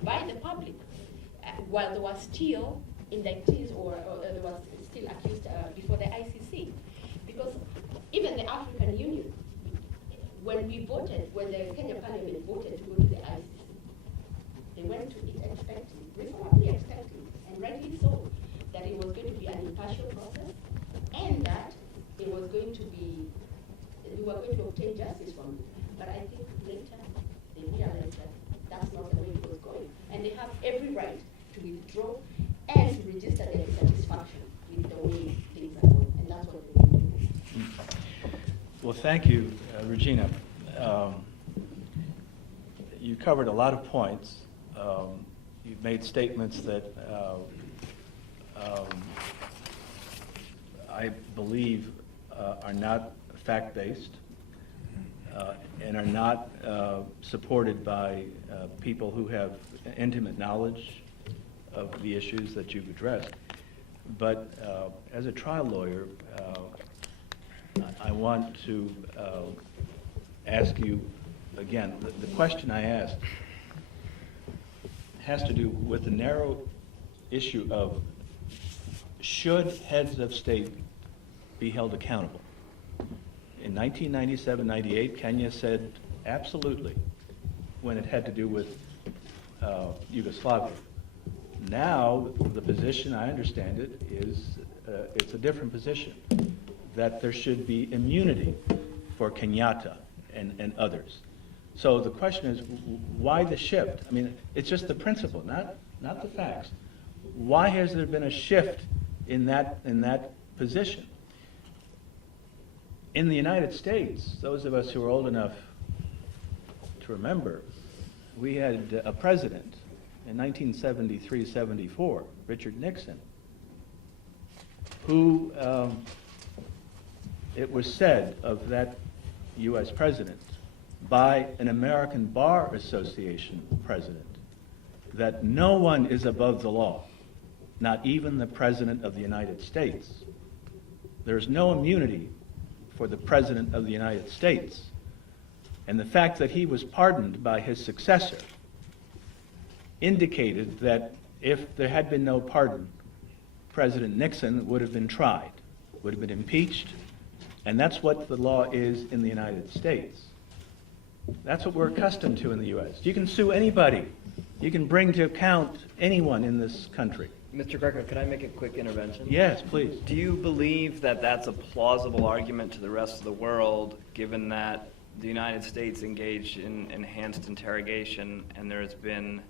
by the public, while there were still indictees or there was still accused before the ICC. Because even the African Union, when the Kenya Parliament voted to go to the ICC, they went to it expecting, reasonably expecting, and rightly so, that it was going to be an impartial process and that it was going to be, we were going to obtain justice from it. But I think later they realized that that's not the way it was going. And they have every right to withdraw and to register their dissatisfaction with the way things are going. And that's what they will do. Well, thank you, Regina. You covered a lot of points. You've made statements that I believe are not fact-based and are not supported by people who have intimate knowledge of the issues that you've addressed. But as a trial lawyer, I want to ask you again, the question I asked has to do with the narrow issue of should heads of state be held accountable? In 1997-98, Kenya said absolutely when it had to do with Yugoslavia. Now, the position, I understand it, is it's a different position, that there should be immunity for Kenyatta and others. So the question is, why the shift? I mean, it's just the principle, not the facts. Why has there been a shift in that position? In the United States, those of us who are old enough to remember, we had a president in 1973-74, Richard Nixon, who, it was said of that U.S. president by an American Bar Association president that no one is above the law, not even the President of the United States. There's no immunity for the President of the United States. And the fact that he was pardoned by his successor indicated that if there had been no pardon, President Nixon would have been tried, would have been impeached, and that's what the law is in the United States. That's what we're accustomed to in the U.S. You can sue anybody. You can bring to account anyone in this country. Mr. Greco, could I make a quick intervention? Yes, please. Do you believe that that's a plausible argument to the rest of the world, given that the United States engaged in enhanced interrogation and there has been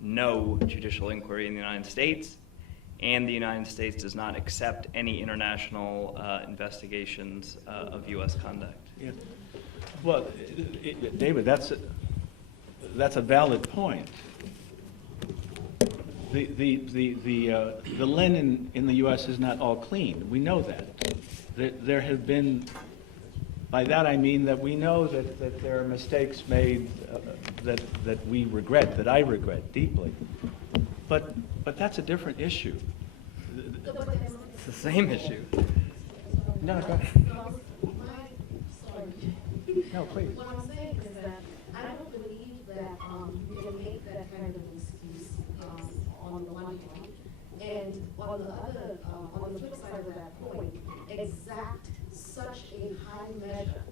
no judicial inquiry in the United States, and the United States does not accept any international investigations of U.S. conduct? Yeah. Well, David, that's a valid point. The linen in the U.S. is not all clean. We know that. There have been, by that I mean that we know that there are mistakes made that we regret, that I regret deeply. But that's a different issue. It's the same issue. No, go ahead. No, please. What I'm saying is that I don't believe that you can make that kind of excuse on the one hand, and on the other, on the flip side of that point, exact such a high measure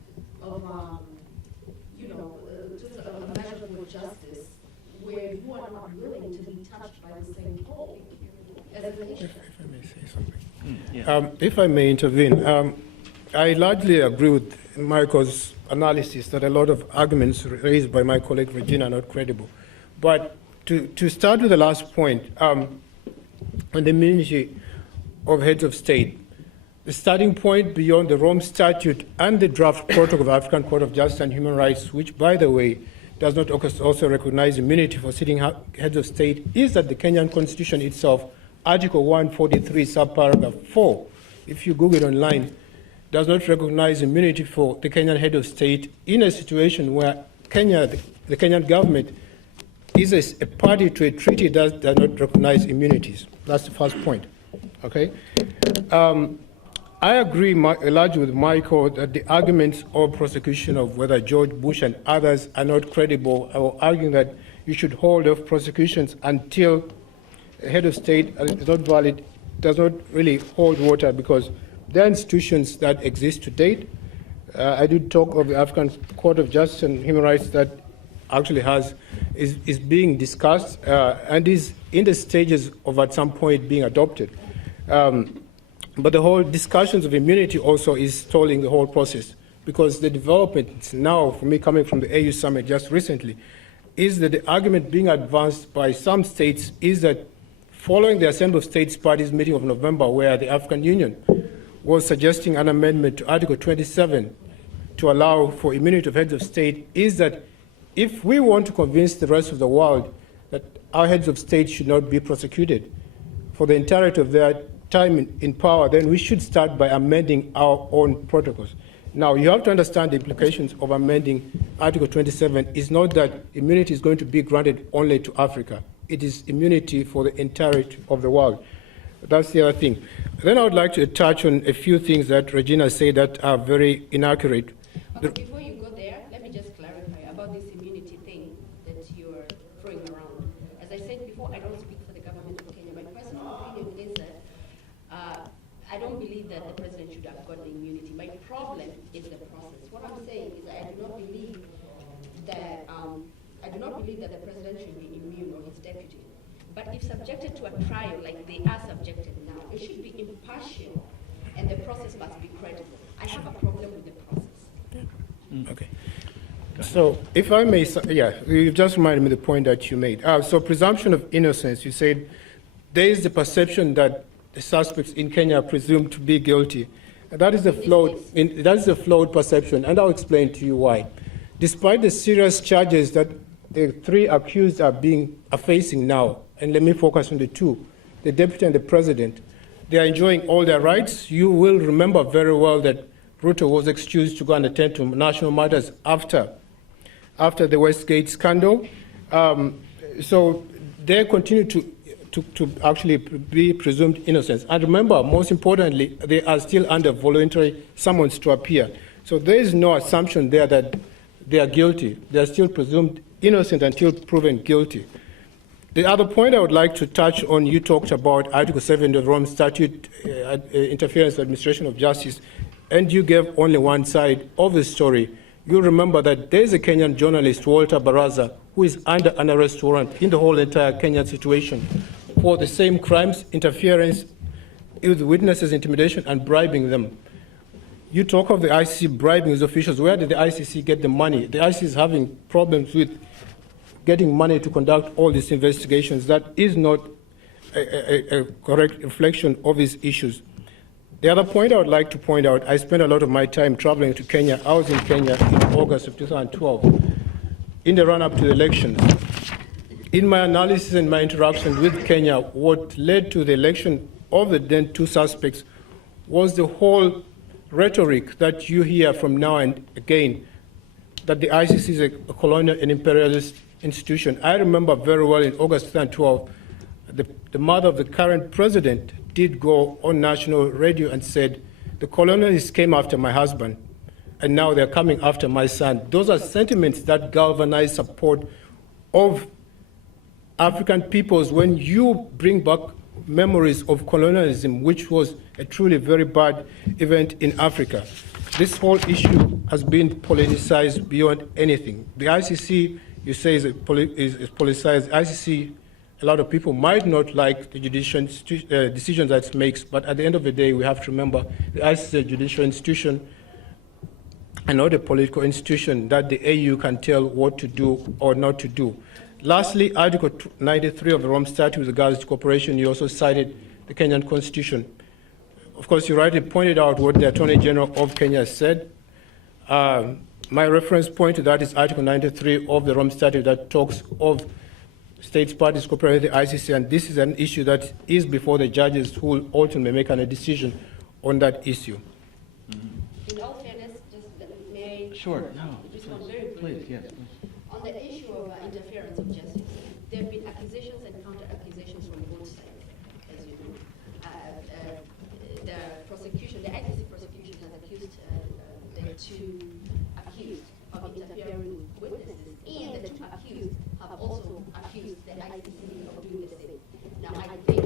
of, just a measure for justice, where you are not willing to be touched by the same pole as a nation. If I may say something. Yeah. If I may intervene, I largely agree with Michael's analysis that a lot of arguments raised by my colleague Regina are not credible. But to start with the last point, on the immunity of heads of state, the starting point beyond the Rome Statute and the draft protocol of African Court of Justice and Human Rights, which, by the way, does not also recognize immunity for sitting heads of state, is that the Kenyan Constitution itself, Article 143, subparagraph 4, if you Google it online, does not recognize immunity for the Kenyan head of state in a situation where Kenya, the Kenyan government, is a party to a treaty that does not recognize immunities. That's the first point. Okay? I agree largely with Michael that the arguments of prosecution of whether George Bush and others are not credible, or arguing that you should hold off prosecutions until a head of state is not valid, does not really hold water, because there are institutions that exist to date. I did talk of the African Court of Justice and Human Rights that actually is being discussed and is in the stages of at some point being adopted. But the whole discussions of immunity also is stalling the whole process, because the development now, for me coming from the AU summit just recently, is that the argument being advanced by some states is that following the Assembly of States Parties meeting of November, where the African Union was suggesting an amendment to Article 27 to allow for immunity of heads of state, is that if we want to convince the rest of the world that our heads of state should not be prosecuted for the entirety of their time in power, then we should start by amending our own protocols. Now, you have to understand the implications of amending Article 27 is not that immunity is going to be granted only to Africa. It is immunity for the entirety of the world. That's the other thing. Then I would like to touch on a few things that Regina said that are very inaccurate. Before you go there, let me just clarify about this immunity thing that you're throwing around. As I said before, I don't speak for the government of Kenya. My personal opinion is that I don't believe that the president should have gotten immunity. My problem is the process. What I'm saying is I do not believe that the president should be immune or his deputy. But if subjected to a trial like they are subjected now, it should be impartial, and the process must be credible. I have a problem with the process. Okay. So if I may, you just reminded me the point that you made. So presumption of innocence, you said there is the perception that the suspects in Kenya are presumed to be guilty. And that is a flawed perception, and I'll explain to you why. Despite the serious charges that the three accused are facing now, and let me focus on the two, the deputy and the president, they are enjoying all their rights. You will remember very well that Ruto was excused to go and attend to national matters after the Westgate scandal. So they continue to actually be presumed innocent. And remember, most importantly, they are still under voluntary summons to appear. So there is no assumption there that they are guilty. They are still presumed innocent until proven guilty. The other point I would like to touch on, you talked about Article 7 of the Rome Statute, interference with administration of justice, and you gave only one side of the story. You remember that there is a Kenyan journalist, Walter Baraza, who is under an arrest warrant in the whole entire Kenyan situation for the same crimes, interference with witnesses, intimidation, and bribing them. You talk of the ICC bribing his officials. Where did the ICC get the money? The ICC is having problems with getting money to conduct all these investigations. That is not a correct reflection of these issues. The other point I would like to point out, I spent a lot of my time traveling to Kenya. I was in Kenya in August of 2012. in the run-up to the elections. In my analysis and my interaction with Kenya, what led to the election of the then two suspects was the whole rhetoric that you hear from now and again, that the ICC is a colonial and imperialist institution. I remember very well in August 2012, the mother of the current president did go on national radio and said, the colonialists came after my husband, and now they're coming after my son. Those are sentiments that galvanize support of African peoples when you bring back memories of colonialism, which was a truly very bad event in Africa. This whole issue has been politicized beyond anything. The ICC, you say, is politicized. ICC, a lot of people might not like the judicial decisions that it makes, but at the end of the day, we have to remember the ICC is a judicial institution and not a political institution that the AU can tell what to do or not to do. Lastly, Article 93 of the Rome Statute with regards to cooperation, you also cited the Kenyan Constitution. Of course, you rightly pointed out what the Attorney General of Kenya said. My reference point to that is Article 93 of the Rome Statute that talks of states parties cooperating with the ICC, and this is an issue that is before the judges who will ultimately make a decision on that issue. In all fairness, just may Sure, no, respond very briefly. please, yes. Please. On the issue of interference of justice, there have been accusations and counter-accusations from both sides, as you know. The prosecution, the ICC prosecution has accused the two accused of interfering with witnesses, and the two accused have also accused the ICC of doing the same. Now, I think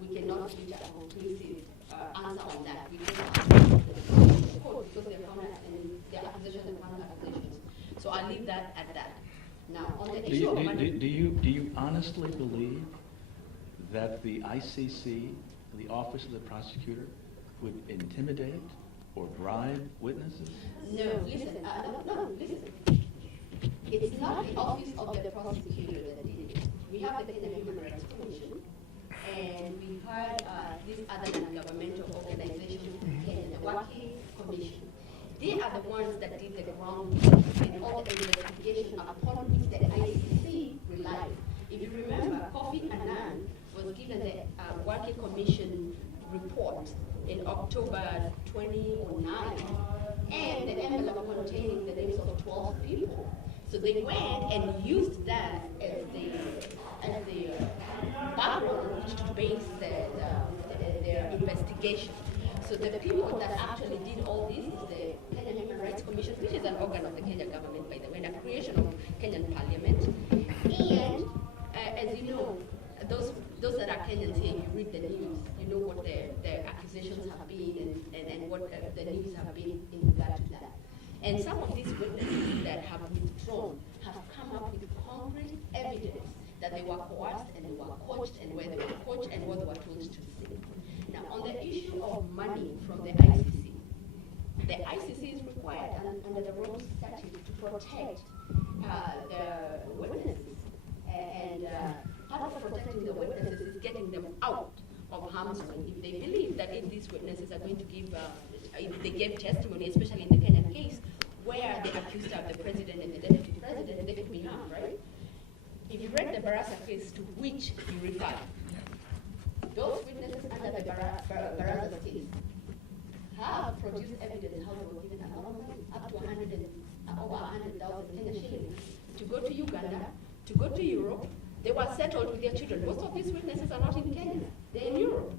we cannot reach a conclusive answer on that. We don't have the court because they're accusations and counter-accusations. So I'll leave that at that. Now, on the issue of money, Do you honestly believe that the ICC, the Office of the Prosecutor, would intimidate or bribe witnesses? no, listen, listen. It's not the office of the prosecutor that did it. We have the Kenya Human Rights Commission, and we heard this other non-governmental organization in Kenya, the Working Commission. They are the ones that did the groundwork and all the investigation upon which the ICC relied. If you remember, Kofi Annan was given the Working Commission report in October 2009, and the envelope containing the names of 12 people. So they went and used that as the background on which to base their investigation. So the people that actually did all this is the Kenya Human Rights Commission, which is an organ of the Kenyan government, by the way, and a creation of Kenyan Parliament. And as you know, those that are Kenyans here, you read the news, you know what their accusations have been and what the news have been in regard to that. And some of these witnesses that have withdrawn have come up with concrete evidence that they were coerced and they were coached and where they were coached and what they were told to say. Now, on the issue of money from the ICC is required under the Rome Statute to protect the witnesses. And part of protecting the witnesses is getting them out of harm's way. If they believe that if these witnesses are going to give, if they gave testimony, especially in the Kenyan case, where the accused are the president and the deputy president, they could be harmed, right? If you read the Barasa case to which you refer, those witnesses under the Barasa case have produced evidence how they were given a lot of money, up to over 100,000 Kenyan shillings, to go to Uganda, to go to Europe. They were settled with their children. Most of these witnesses are not in Kenya. They're in Europe.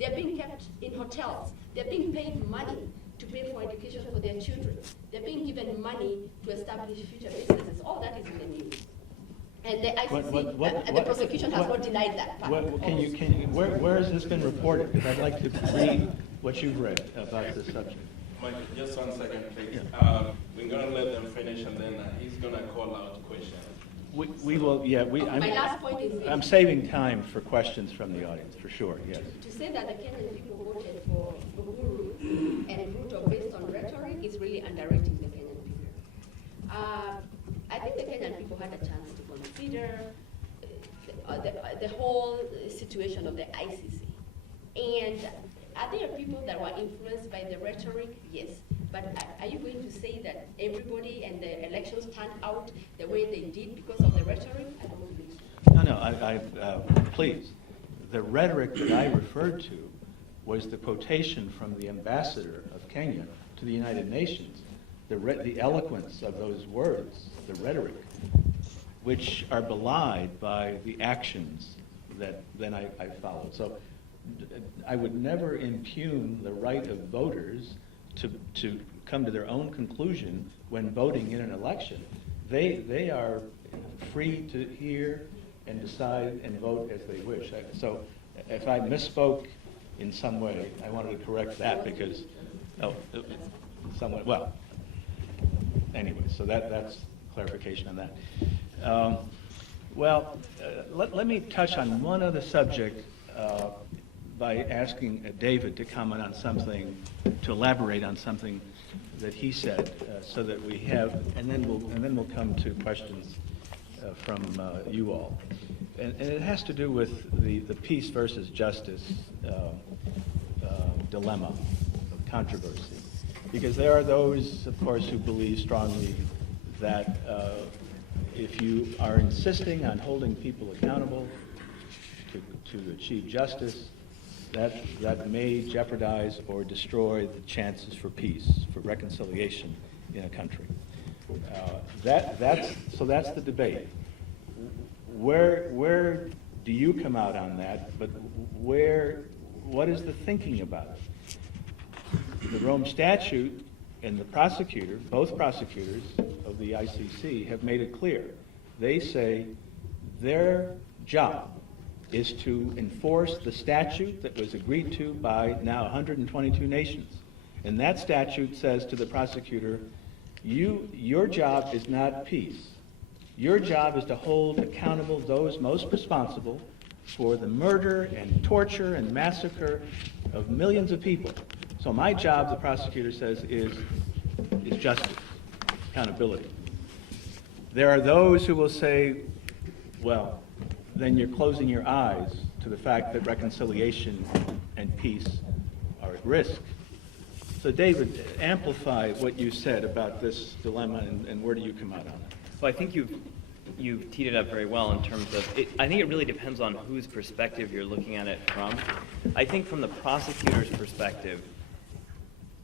They're being kept in hotels. They're being paid money to pay for education for their children. They're being given money to establish future businesses. All that is in the news. And the ICC, the prosecution has not denied that part. Where has this been reported? Because I'd like to read what you've read about this subject. Mike, just 1 second, please. We're going to let them finish, and then he's going to call out questions. We will, yeah. My last point is I'm saving time for questions from the audience, for sure, yes. to say that the Kenyan people voted for Uhuru and Ruto based on rhetoric is really underrating the Kenyan people. I think the Kenyan people had a chance to consider the whole situation of the ICC. And are there people that were influenced by the rhetoric? Yes. But are you going to say that everybody and the elections turned out the way they did because of the rhetoric? I don't believe so. No, please. The rhetoric that I referred to was the quotation from the ambassador of Kenya to the United Nations, the eloquence of those words, the rhetoric, which are belied by the actions that then I followed. So I would never impugn the right of voters to come to their own conclusion when voting in an election. They are free to hear and decide and vote as they wish. So if I misspoke in some way, I wanted to correct that because, well, anyway, so that's clarification on that. Let me touch on one other subject by asking David to comment on something, to elaborate on something that he said, so that we have, and then we'll come to questions from you all. And it has to do with the peace versus justice dilemma, of controversy. Because there are those, of course, who believe strongly that if you are insisting on holding people accountable to achieve justice, that may jeopardize or destroy the chances for peace, for reconciliation in a country. So that's the debate. Where do you come out on that? But what is the thinking about it? The Rome Statute and the prosecutor, both prosecutors of the ICC, have made it clear. They say their job is to enforce the statute that was agreed to by now 122 nations. And that statute says to the prosecutor, your job is not peace. Your job is to hold accountable those most responsible for the murder and torture and massacre of millions of people. So my job, the prosecutor says, is justice, accountability. There are those who will say, well, then you're closing your eyes to the fact that reconciliation and peace are at risk. So David, amplify what you said about this dilemma and where do you come out on it? Well, I think you've teed it up very well in terms of it. I think it really depends on whose perspective you're looking at it from. I think from the prosecutor's perspective,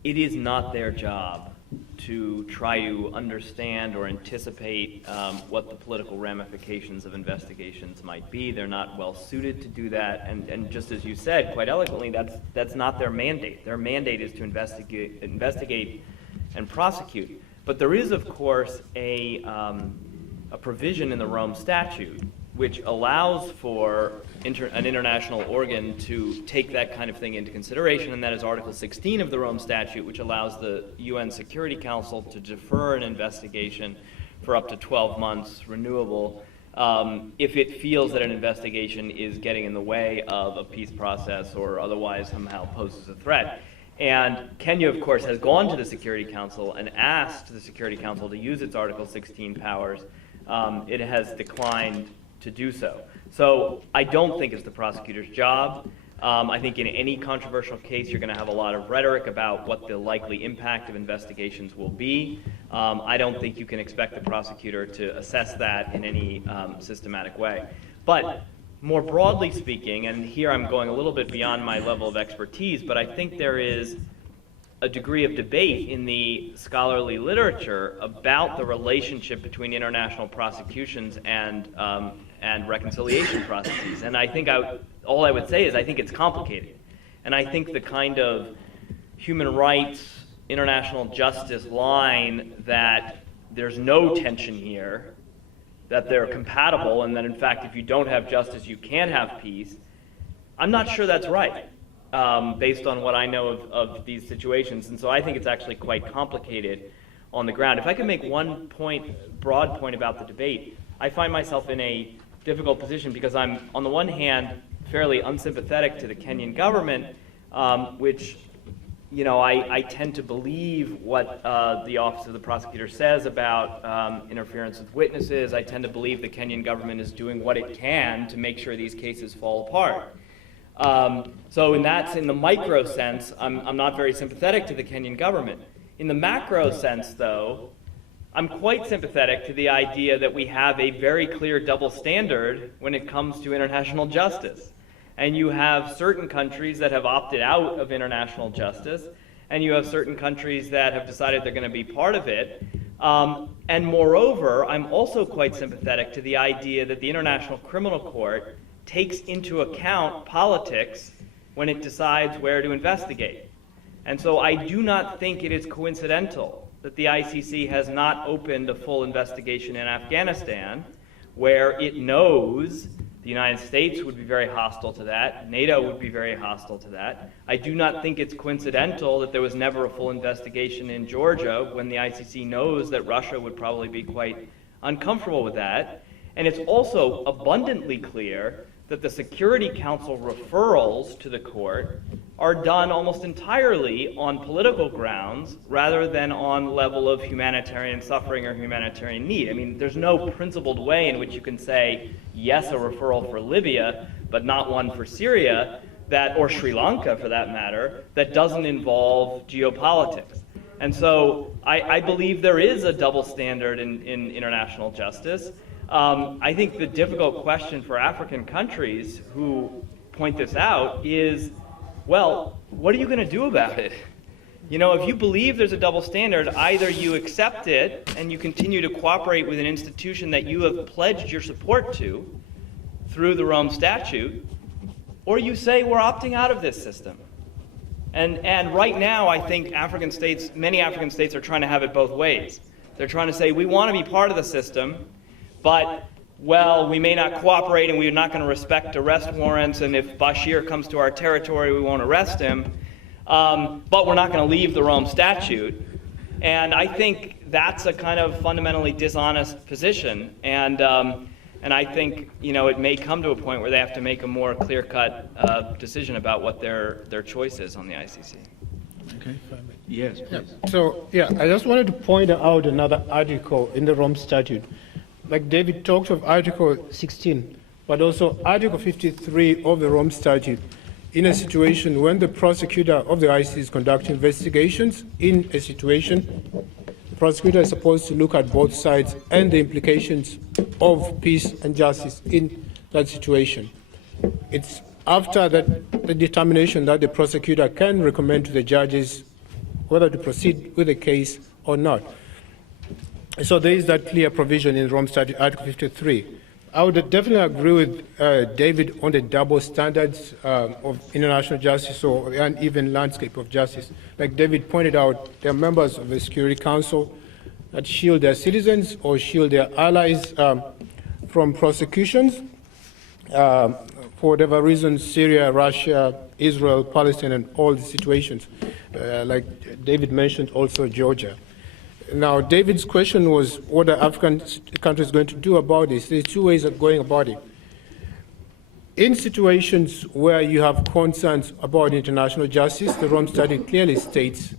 it is not their job to try to understand or anticipate what the political ramifications of investigations might be. They're not well suited to do that, and just as you said quite eloquently, that's not their mandate. Their mandate is to investigate and prosecute. But there is, of course, a provision in the Rome Statute which allows for an international organ to take that kind of thing into consideration, and that is Article 16 of the Rome Statute, which allows the UN Security Council to defer an investigation for up to 12 months, renewable, if it feels that an investigation is getting in the way of a peace process or otherwise somehow poses a threat. And Kenya, of course, has gone to the Security Council and asked the Security Council to use its Article 16 powers. It has declined to do so. So I don't think it's the prosecutor's job. I think in any controversial case, you're going to have a lot of rhetoric about what the likely impact of investigations will be. I don't think you can expect the prosecutor to assess that in any systematic way. But more broadly speaking, and here I'm going a little bit beyond my level of expertise, but I think there is a degree of debate in the scholarly literature about the relationship between international prosecutions and reconciliation processes. And I think all I would say is I think it's complicated. And I think the kind of human rights, international justice line that there's no tension here, that they're compatible, and that in fact if you don't have justice you can't have peace, I'm not sure that's right. Based on what I know of these situations. And so I think it's actually quite complicated on the ground. If I could make one broad point about the debate, I find myself in a difficult position because I'm, on the one hand, fairly unsympathetic to the Kenyan government, which, I tend to believe what the Office of the Prosecutor says about interference with witnesses. I tend to believe the Kenyan government is doing what it can to make sure these cases fall apart. So in the micro sense, I'm not very sympathetic to the Kenyan government. In the macro sense, though, I'm quite sympathetic to the idea that we have a very clear double standard when it comes to international justice. And you have certain countries that have opted out of international justice, and you have certain countries that have decided they're going to be part of it. And moreover, I'm also quite sympathetic to the idea that the International Criminal Court takes into account politics when it decides where to investigate. And so I do not think it is coincidental that the ICC has not opened a full investigation in Afghanistan, where it knows the United States would be very hostile to that, NATO would be very hostile to that. I do not think it's coincidental that there was never a full investigation in Georgia when the ICC knows that Russia would probably be quite uncomfortable with that. And it's also abundantly clear that the Security Council referrals to the court are done almost entirely on political grounds rather than on level of humanitarian suffering or humanitarian need. I mean, there's no principled way in which you can say, yes, a referral for Libya, but not one for Syria, or Sri Lanka for that matter, that doesn't involve geopolitics. And so I believe there is a double standard in international justice. I think the difficult question for African countries who point this out is, well, what are you going to do about it? You know, if you believe there's a double standard, either you accept it and you continue to cooperate with an institution that you have pledged your support to through the Rome Statute, or you say we're opting out of this system. And right now, I think many African states are trying to have it both ways. They're trying to say we want to be part of the system, but, well, we may not cooperate and we're not going to respect arrest warrants, and if Bashir comes to our territory, we won't arrest him, but we're not going to leave the Rome Statute. And I think that's a kind of fundamentally dishonest position, and I think, you know, it may come to a point where they have to make a more clear-cut decision about what their choice is on the ICC. Okay. Yes, please. So, I just wanted to point out another article in the Rome Statute. Like David talked of Article 16, but also Article 53 of the Rome Statute, in a situation when the prosecutor of the ICC is conducting investigations in a situation, the prosecutor is supposed to look at both sides and the implications of peace and justice in that situation. It's after that the determination that the prosecutor can recommend to the judges whether to proceed with the case or not. So there is that clear provision in Rome Statute, Article 53. I would definitely agree with David on the double standards of international justice or an uneven landscape of justice. Like David pointed out, there are members of the Security Council that shield their citizens or shield their allies from prosecutions for whatever reasons, Syria, Russia, Israel, Palestine, and all the situations. Like David mentioned also Georgia. Now, David's question was, what are African countries going to do about this? There's two ways of going about it. In situations where you have concerns about international justice, the Rome Statute clearly states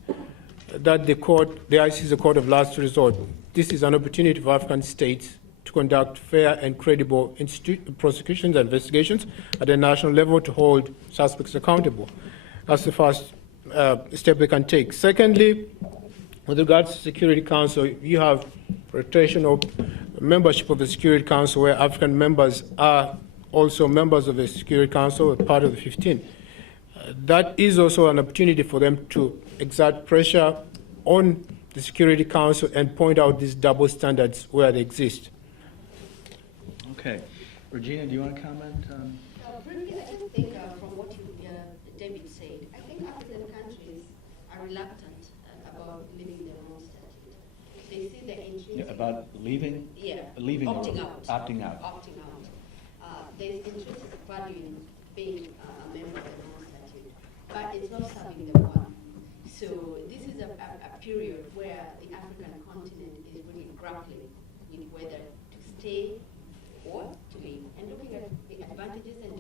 that the ICC is a court of last resort. This is an opportunity for African states to conduct fair and credible prosecutions and investigations at a national level to hold suspects accountable. That's the first step they can take. Secondly, with regards to the Security Council, you have rotation of membership of the Security Council where African members are also members of the Security Council, part of the 15. That is also an opportunity for them to exert pressure on the Security Council and point out these double standards where they exist. Okay. Regina, do you want to comment on? Briefly, I just think from what David said, I think African countries are reluctant about leaving the Rome Statute. They see the intrinsic... About leaving? Yeah. Leaving opting or out. Opting out. Opting out. There's intrinsic value in being a member of the Rome Statute, but it's not serving them well. So this is a period where the African continent is really grappling with whether to stay or to leave, and looking at the advantages and